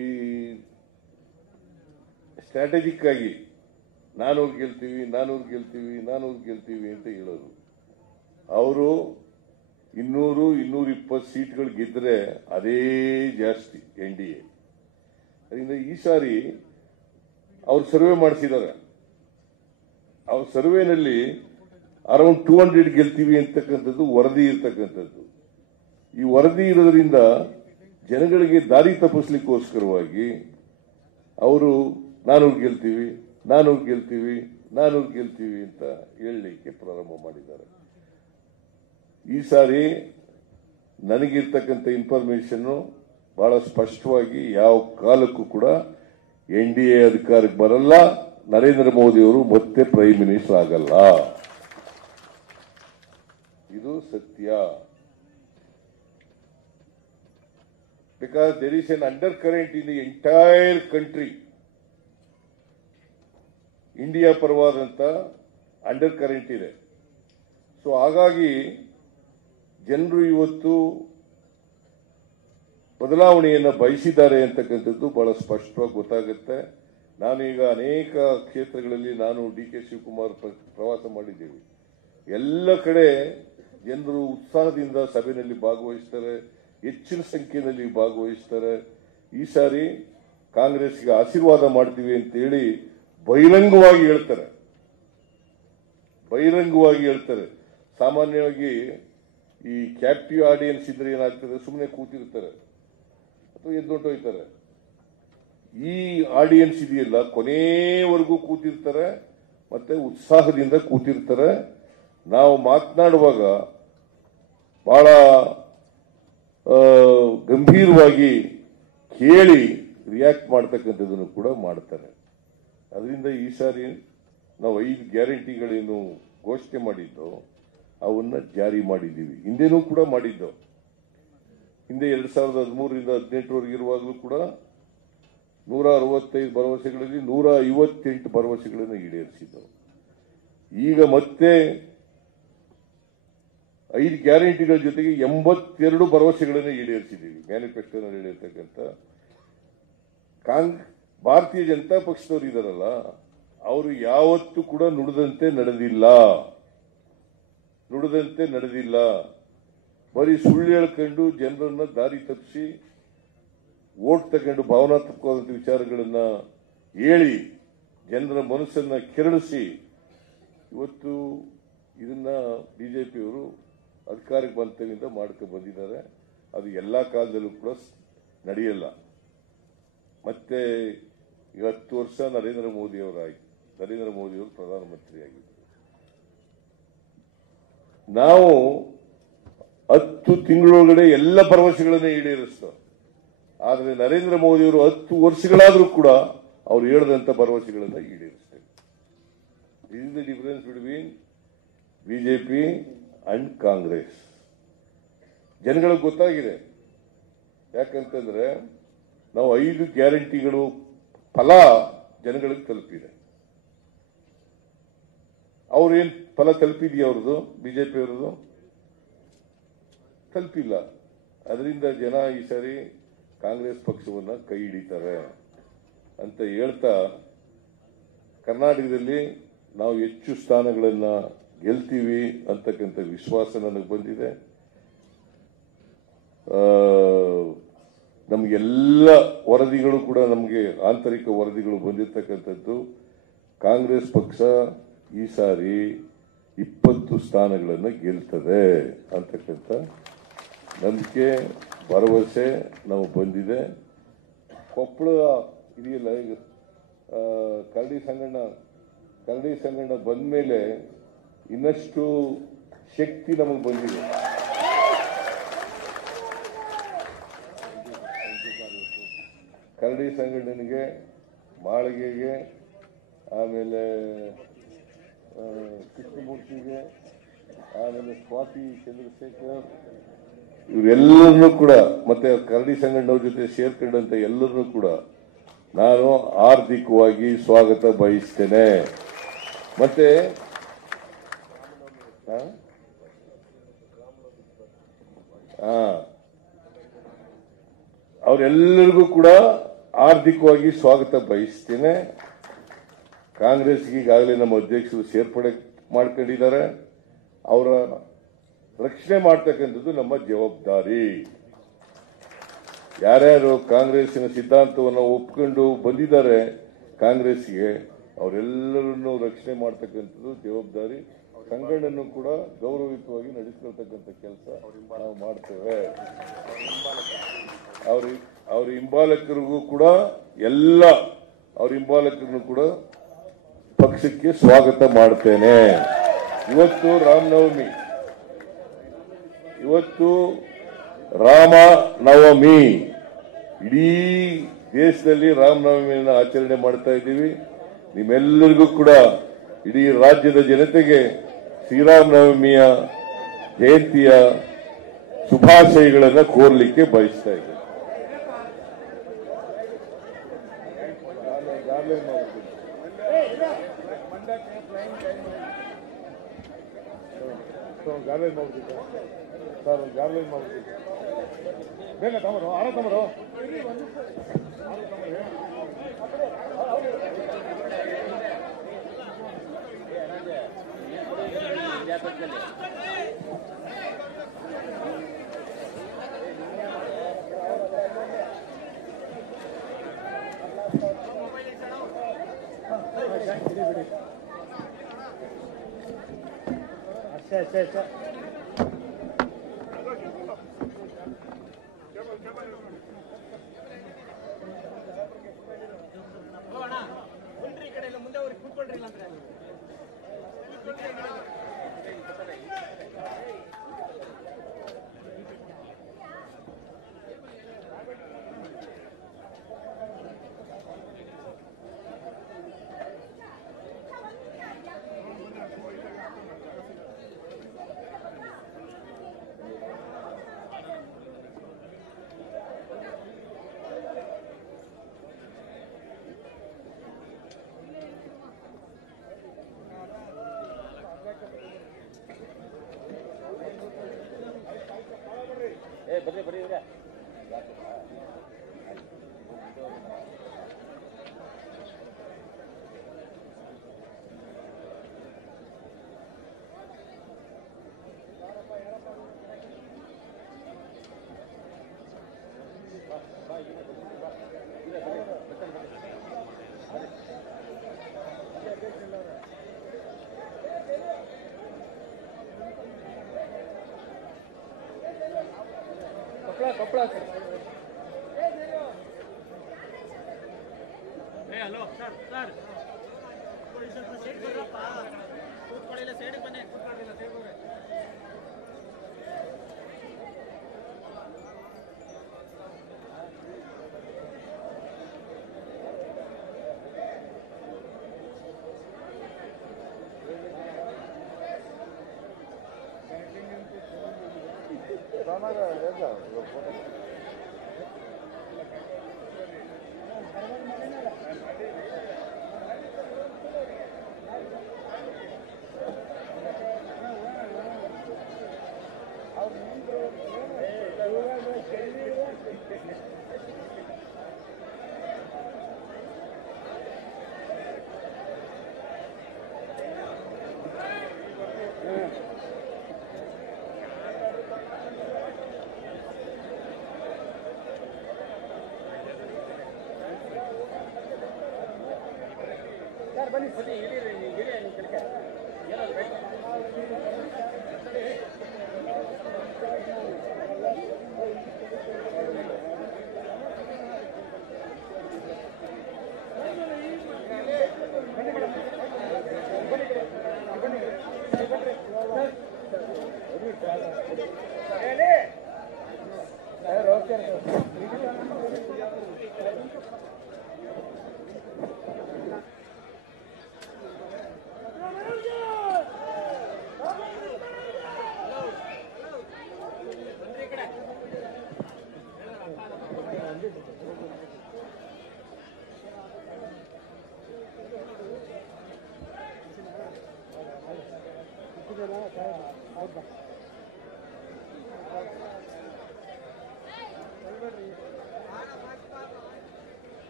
ಸ್ಟ್ರಾಟಜಿಕ್ ಆಗಿ 400 ಗೆಲ್ತೀವಿ 400 ಗೆಲ್ತೀವಿ 400 ಗೆಲ್ತೀವಿ ಅಂತ ಹೇಳೋರು. ಅವರು 200 220 ಸೀಟ್ಗಳು ಗೆದ್ರೆ ಅದೇ ಜಾಸ್ತಿ NDA. ಅದರಿಂದ ಈ ಸಾರಿ ಅವ್ರು ಸರ್ವೆ ಮಾಡಿಸಿದ್ದಾರೆ. ಅವ್ರ ಸರ್ವೆನಲ್ಲಿ ಅರೌಂಡ್ 200 ಗೆಲ್ತೀವಿ ಅಂತಕ್ಕಂಥದ್ದು ವರದಿ ಇರ್ತಕ್ಕಂಥದ್ದು. ಈ ವರದಿ ಇರೋದ್ರಿಂದ ಜನಗಳಿಗೆ ದಾರಿ ತಪ್ಪಿಸ್ಲಿಕ್ಕೋಸ್ಕರವಾಗಿ ಅವರು 400 ಗೆಲ್ತೀವಿ 400 ಗೆಲ್ತೀವಿ 400 ಗೆಲ್ತೀವಿ ಅಂತ ಹೇಳಲಿಕ್ಕೆ ಪ್ರಾರಂಭ ಮಾಡಿದ್ದಾರೆ. ಈ ಸಾರಿ ನನಗಿರ್ತಕ್ಕಂಥ ಇನ್ಫಾರ್ಮೇಶನ್ ಬಹಳ ಸ್ಪಷ್ಟವಾಗಿ ಯಾವ ಕಾಲಕ್ಕೂ ಕೂಡ NDA ಅಧಿಕಾರಕ್ಕೆ ಬರಲ್ಲ, ನರೇಂದ್ರ ಮೋದಿ ಅವರು ಮತ್ತೆ ಪ್ರೈಮ್ ಮಿನಿಸ್ಟರ್ ಆಗಲ್ಲ. ಇದು ಸತ್ಯ. Because there is an undercurrent in the entire country. India ಪರವಾದಂತ ಅಂಡರ್ ಕರೆಂಟ್ ಇದೆ. ಸೊ ಹಾಗಾಗಿ ಜನರು ಇವತ್ತು ಬದಲಾವಣೆಯನ್ನು ಬಯಸಿದ್ದಾರೆ ಅಂತಕ್ಕಂಥದ್ದು ಬಹಳ ಸ್ಪಷ್ಟವಾಗಿ ಗೊತ್ತಾಗುತ್ತೆ. ನಾನೀಗ ಅನೇಕ ಕ್ಷೇತ್ರಗಳಲ್ಲಿ DK ಶಿವಕುಮಾರ್ ಪ್ರವಾಸ ಮಾಡಿದ್ದೇವೆ. ಎಲ್ಲ ಕಡೆ ಜನರು ಉತ್ಸಾಹದಿಂದ ಸಭೆಯಲ್ಲಿ ಭಾಗವಹಿಸ್ತಾರೆ, ಹೆಚ್ಚಿನ ಸಂಖ್ಯೆಯಲ್ಲಿ ಭಾಗವಹಿಸ್ತಾರೆ. ಈ ಸಾರಿ ಕಾಂಗ್ರೆಸ್ಗೆ ಆಶೀರ್ವಾದ ಮಾಡ್ತೀವಿ ಅಂತೇಳಿ ಬಹಿರಂಗವಾಗಿ ಹೇಳ್ತಾರೆ. ಸಾಮಾನ್ಯವಾಗಿ ಈ ಕ್ಯಾಪ್ಟಿವ್ ಆಡಿಯನ್ಸ್ ಇದ್ರೆ ಏನಾಗ್ತದೆ, ಸುಮ್ಮನೆ ಕೂತಿರ್ತಾರೆ ಅಥವಾ ಎದ್ದೊಂಟೋಯ್ತಾರೆ. ಈ ಆಡಿಯನ್ಸ್ ಇದೆಯಲ್ಲ, ಕೊನೆಯವರೆಗೂ ಕೂತಿರ್ತಾರೆ ಮತ್ತೆ ಉತ್ಸಾಹದಿಂದ ಕೂತಿರ್ತಾರೆ. ನಾವು ಮಾತನಾಡುವಾಗ ಬಹಳ ಗಂಭೀರವಾಗಿ ಕೇಳಿ ರಿಯಾಕ್ಟ್ ಮಾಡ್ತಕ್ಕಂಥದ್ದನ್ನು ಕೂಡ ಮಾಡ್ತಾರೆ. ಅದರಿಂದ ಈ ಸಾರಿ ನಾವು 5 ಗ್ಯಾರಂಟಿಗಳೇನು ಘೋಷಣೆ ಮಾಡಿದ್ದೋ ಅವನ್ನ ಜಾರಿ ಮಾಡಿದ್ದೀವಿ. ಹಿಂದೆನೂ ಕೂಡ ಮಾಡಿದ್ದೋ. ಹಿಂದೆ 2013ರಿಂದ 2018 ಇರುವಾಗಲೂ ಕೂಡ 165 ಭರವಸೆಗಳಲ್ಲಿ 158 ಭರವಸೆಗಳನ್ನು ಈಡೇರಿಸಿದ್ದವು. ಈಗ ಮತ್ತೆ 5 ಗ್ಯಾರಂಟಿಗಳ ಜೊತೆಗೆ 82 ಭರವಸೆಗಳನ್ನು ಈಡೇರಿಸಿದ್ದೀವಿ. ಮ್ಯಾನಿಫೆಸ್ಟೋನಲ್ಲಿ ಹೇಳಿರ್ತಕ್ಕಂಥ ಭಾರತೀಯ ಜನತಾ ಪಕ್ಷದವರು ಇದಾರಲ್ಲ, ಅವರು ಯಾವತ್ತೂ ಕೂಡ ನುಡಿದಂತೆ ನಡೆದಿಲ್ಲ. ಬರೀ ಸುಳ್ಳು ಹೇಳ್ಕೊಂಡು ಜನರನ್ನ ದಾರಿ ತಪ್ಪಿಸಿ ವೋಟ್ ತಗೊಂಡು ಭಾವನಾತ್ಮಕವಾದಂಥ ವಿಚಾರಗಳನ್ನ ಹೇಳಿ ಜನರ ಮನಸ್ಸನ್ನ ಕೆರಳಿಸಿ ಇವತ್ತು ಇದನ್ನ ಬಿಜೆಪಿಯವರು ಅಧಿಕಾರಕ್ಕೆ ಬಂತವಿಂದ ಮಾಡ್ಕೊಂಡು ಬಂದಿದ್ದಾರೆ. ಅದು ಎಲ್ಲಾ ಕಾಲದಲ್ಲೂ ಕೂಡ ನಡೆಯಲ್ಲ. ಮತ್ತೆ 10 ವರ್ಷ ನರೇಂದ್ರ ಮೋದಿ ಅವರು ಪ್ರಧಾನಮಂತ್ರಿಯಾಗಿದ್ದರು. ನಾವು 10 ತಿಂಗಳೊಳಗಡೆ ಎಲ್ಲ ಭರವಸೆಗಳನ್ನ ಈಡೇರಿಸ್ತೇವೆ. ಆದರೆ ನರೇಂದ್ರ ಮೋದಿ ಅವರು 10 ವರ್ಷಗಳಾದರೂ ಕೂಡ ಅವರು ಹೇಳಿದಂತ ಭರವಸೆಗಳನ್ನ ಈಡೇರಿಸ್ತೇವೆ. This is the difference between BJP and Congress. ಜನಗಳಿಗೆ ಗೊತ್ತಾಗಿದೆ. ಯಾಕಂತಂದ್ರೆ ನಾವು 5 ಗ್ಯಾರಂಟಿಗಳು ಫಲ ಜನಗಳಿಗೆ ತಲುಪಿದೆ. ಅವ್ರೇನ್ ಫಲ ತಲುಪಿದೆಯಾ? ಅವ್ರದ್ದು ಬಿಜೆಪಿ ಅವರದು ತಲುಪಿಲ್ಲ. ಅದರಿಂದ ಜನ ಈ ಸಾರಿ ಕಾಂಗ್ರೆಸ್ ಪಕ್ಷವನ್ನ ಕೈ ಹಿಡಿತಾರೆ ಅಂತ ಹೇಳ್ತಾ, ಕರ್ನಾಟಕದಲ್ಲಿ ನಾವು ಹೆಚ್ಚು ಸ್ಥಾನಗಳನ್ನ ಗೆಲ್ತೀವಿ ಅಂತಕ್ಕಂಥ ವಿಶ್ವಾಸ ನನಗೆ ಬಂದಿದೆ. ನಮಗೆಲ್ಲ ವರದಿಗಳು ಕೂಡ, ನಮಗೆ ಆಂತರಿಕ ವರದಿಗಳು ಬಂದಿರತಕ್ಕಂಥದ್ದು, ಕಾಂಗ್ರೆಸ್ ಪಕ್ಷ ಈ ಸಾರಿ 20 ಸ್ಥಾನಗಳನ್ನು ಗೆಲ್ತದೆ ಅಂತಕ್ಕಂಥ ನಂಬಿಕೆ, ಭರವಸೆ ನಾವು ಬಂದಿದೆ. ಕೊಪ್ಪಳ ಇದೆಯಲ್ಲ, ಈಗ ಕರಡಿ ಸಂಗಣ್ಣ ಬಂದ ಮೇಲೆ ಇನ್ನಷ್ಟು ಶಕ್ತಿ ನಮಗೆ ಬಂದಿದೆ. ಕರಡಿ ಸಂಘಟನೆಗೆ, ಮಾಳಿಗೆಗೆ, ಆಮೇಲೆ ಕೃಷ್ಣಮೂರ್ತಿಗೆ, ಆಮೇಲೆ ಸ್ವಾತಿ ಚಂದ್ರಶೇಖರ್, ಇವರೆಲ್ಲರನ್ನೂ ಕೂಡ, ಮತ್ತೆ ಕರಡಿ ಸಂಘಟನವ್ರ ಜೊತೆ ಸೇರ್ಕೊಂಡಂತ ಎಲ್ಲರನ್ನೂ ಕೂಡ ನಾನು ಆರ್ಥಿಕವಾಗಿ ಸ್ವಾಗತ ಬಯಸ್ತೇನೆ. ಮತ್ತೆ ಅವರೆಲ್ಲರಿಗೂ ಕೂಡ ಆರ್ಥಿಕವಾಗಿ ಸ್ವಾಗತ ಬಯಸ್ತೇನೆ. ಕಾಂಗ್ರೆಸ್ಗೆ ಈಗಾಗಲೇ ನಮ್ಮ ಅಧ್ಯಕ್ಷರು ಸೇರ್ಪಡೆ ಮಾಡ್ಕೊಂಡಿದ್ದಾರೆ. ಅವರ ರಕ್ಷಣೆ ಮಾಡ್ತಕ್ಕಂಥದ್ದು ನಮ್ಮ ಜವಾಬ್ದಾರಿ. ಯಾರ್ಯಾರು ಕಾಂಗ್ರೆಸ್ಸಿನ ಸಿದ್ಧಾಂತವನ್ನು ಒಪ್ಕೊಂಡು ಬಂದಿದ್ದಾರೆ ಕಾಂಗ್ರೆಸ್ಗೆ, ಅವರೆಲ್ಲರನ್ನು ರಕ್ಷಣೆ ಮಾಡ್ತಕ್ಕಂಥದ್ದು ಜವಾಬ್ದಾರಿ. ಸಂಘಟನೆಯನ್ನು ಕೂಡ ಗೌರವಯುತವಾಗಿ ನಡೆಸ್ಕೊಳ್ತಕ್ಕಂಥ ಕೆಲಸ ನಾವು ಮಾಡ್ತೇವೆ. ಅವ್ರ ಹಿಂಬಾಲಕರಿಗೂ ಕೂಡ ಅವ್ರ ಹಿಂಬಾಲಕರನ್ನು ಕೂಡ ಪಕ್ಷಕ್ಕೆ ಸ್ವಾಗತ ಮಾಡ್ತೇನೆ. ಇವತ್ತು ರಾಮನವಮಿ, ಇವತ್ತು ರಾಮನವಮಿ, ಇಡೀ ದೇಶದಲ್ಲಿ ರಾಮನವಮಿಯನ್ನು ಆಚರಣೆ ಮಾಡ್ತಾ ಇದ್ದೀವಿ. ನಿಮ್ಮೆಲ್ಲರಿಗೂ ಕೂಡ ಇಡೀ ರಾಜ್ಯದ ಜನತೆಗೆ ಶ್ರೀರಾಮನವಮಿಯ ಜಯಂತಿಯ ಶುಭಾಶಯಗಳನ್ನು ಕೋರಲಿಕ್ಕೆ ಬಯಸ್ತಾ ಇದ್ದೇನೆ. ಗಾರ್ಲೆನ್ ಮಾಡ್ಬಿಟ್ಟಿದ್ದೆ ಸರ್, ಗಾರ್ಲೆನ್ ಮಾಡ್ಬಿಟ್ಟಿದ್ದೆ. ಬೇಗ ತಮರು, ಆರ ತಮರು. अच्छा ಮುಂದೆ ಅವ್ರಿಗೆ ಕೂತ್ಕೊಳ್ರಿಲ್ಲ ಅಂದ್ರೆ ಬರ್ರಿ ಇವ್ರೆ. कपड़ा हेलो सर सर ಸೈಡ್ ಬರ್ರಪ್ಪ, ಕೂತ್ಕೊಳ್ಳಿಲ್ಲ, ಸೈಡ್ ಬನ್ನಿ, ಕೂತ್ಕೊಳ್ಳಿಲ್ಲ, ಸೈಡ್ ಬರ್ರಿ. ಬನ್ನಿ ಬನ್ನಿ, ಇರಿ ನೀವು ಕೆಳಗೆ ಏನಾದ್ರು ಬೇಕು. Hadi.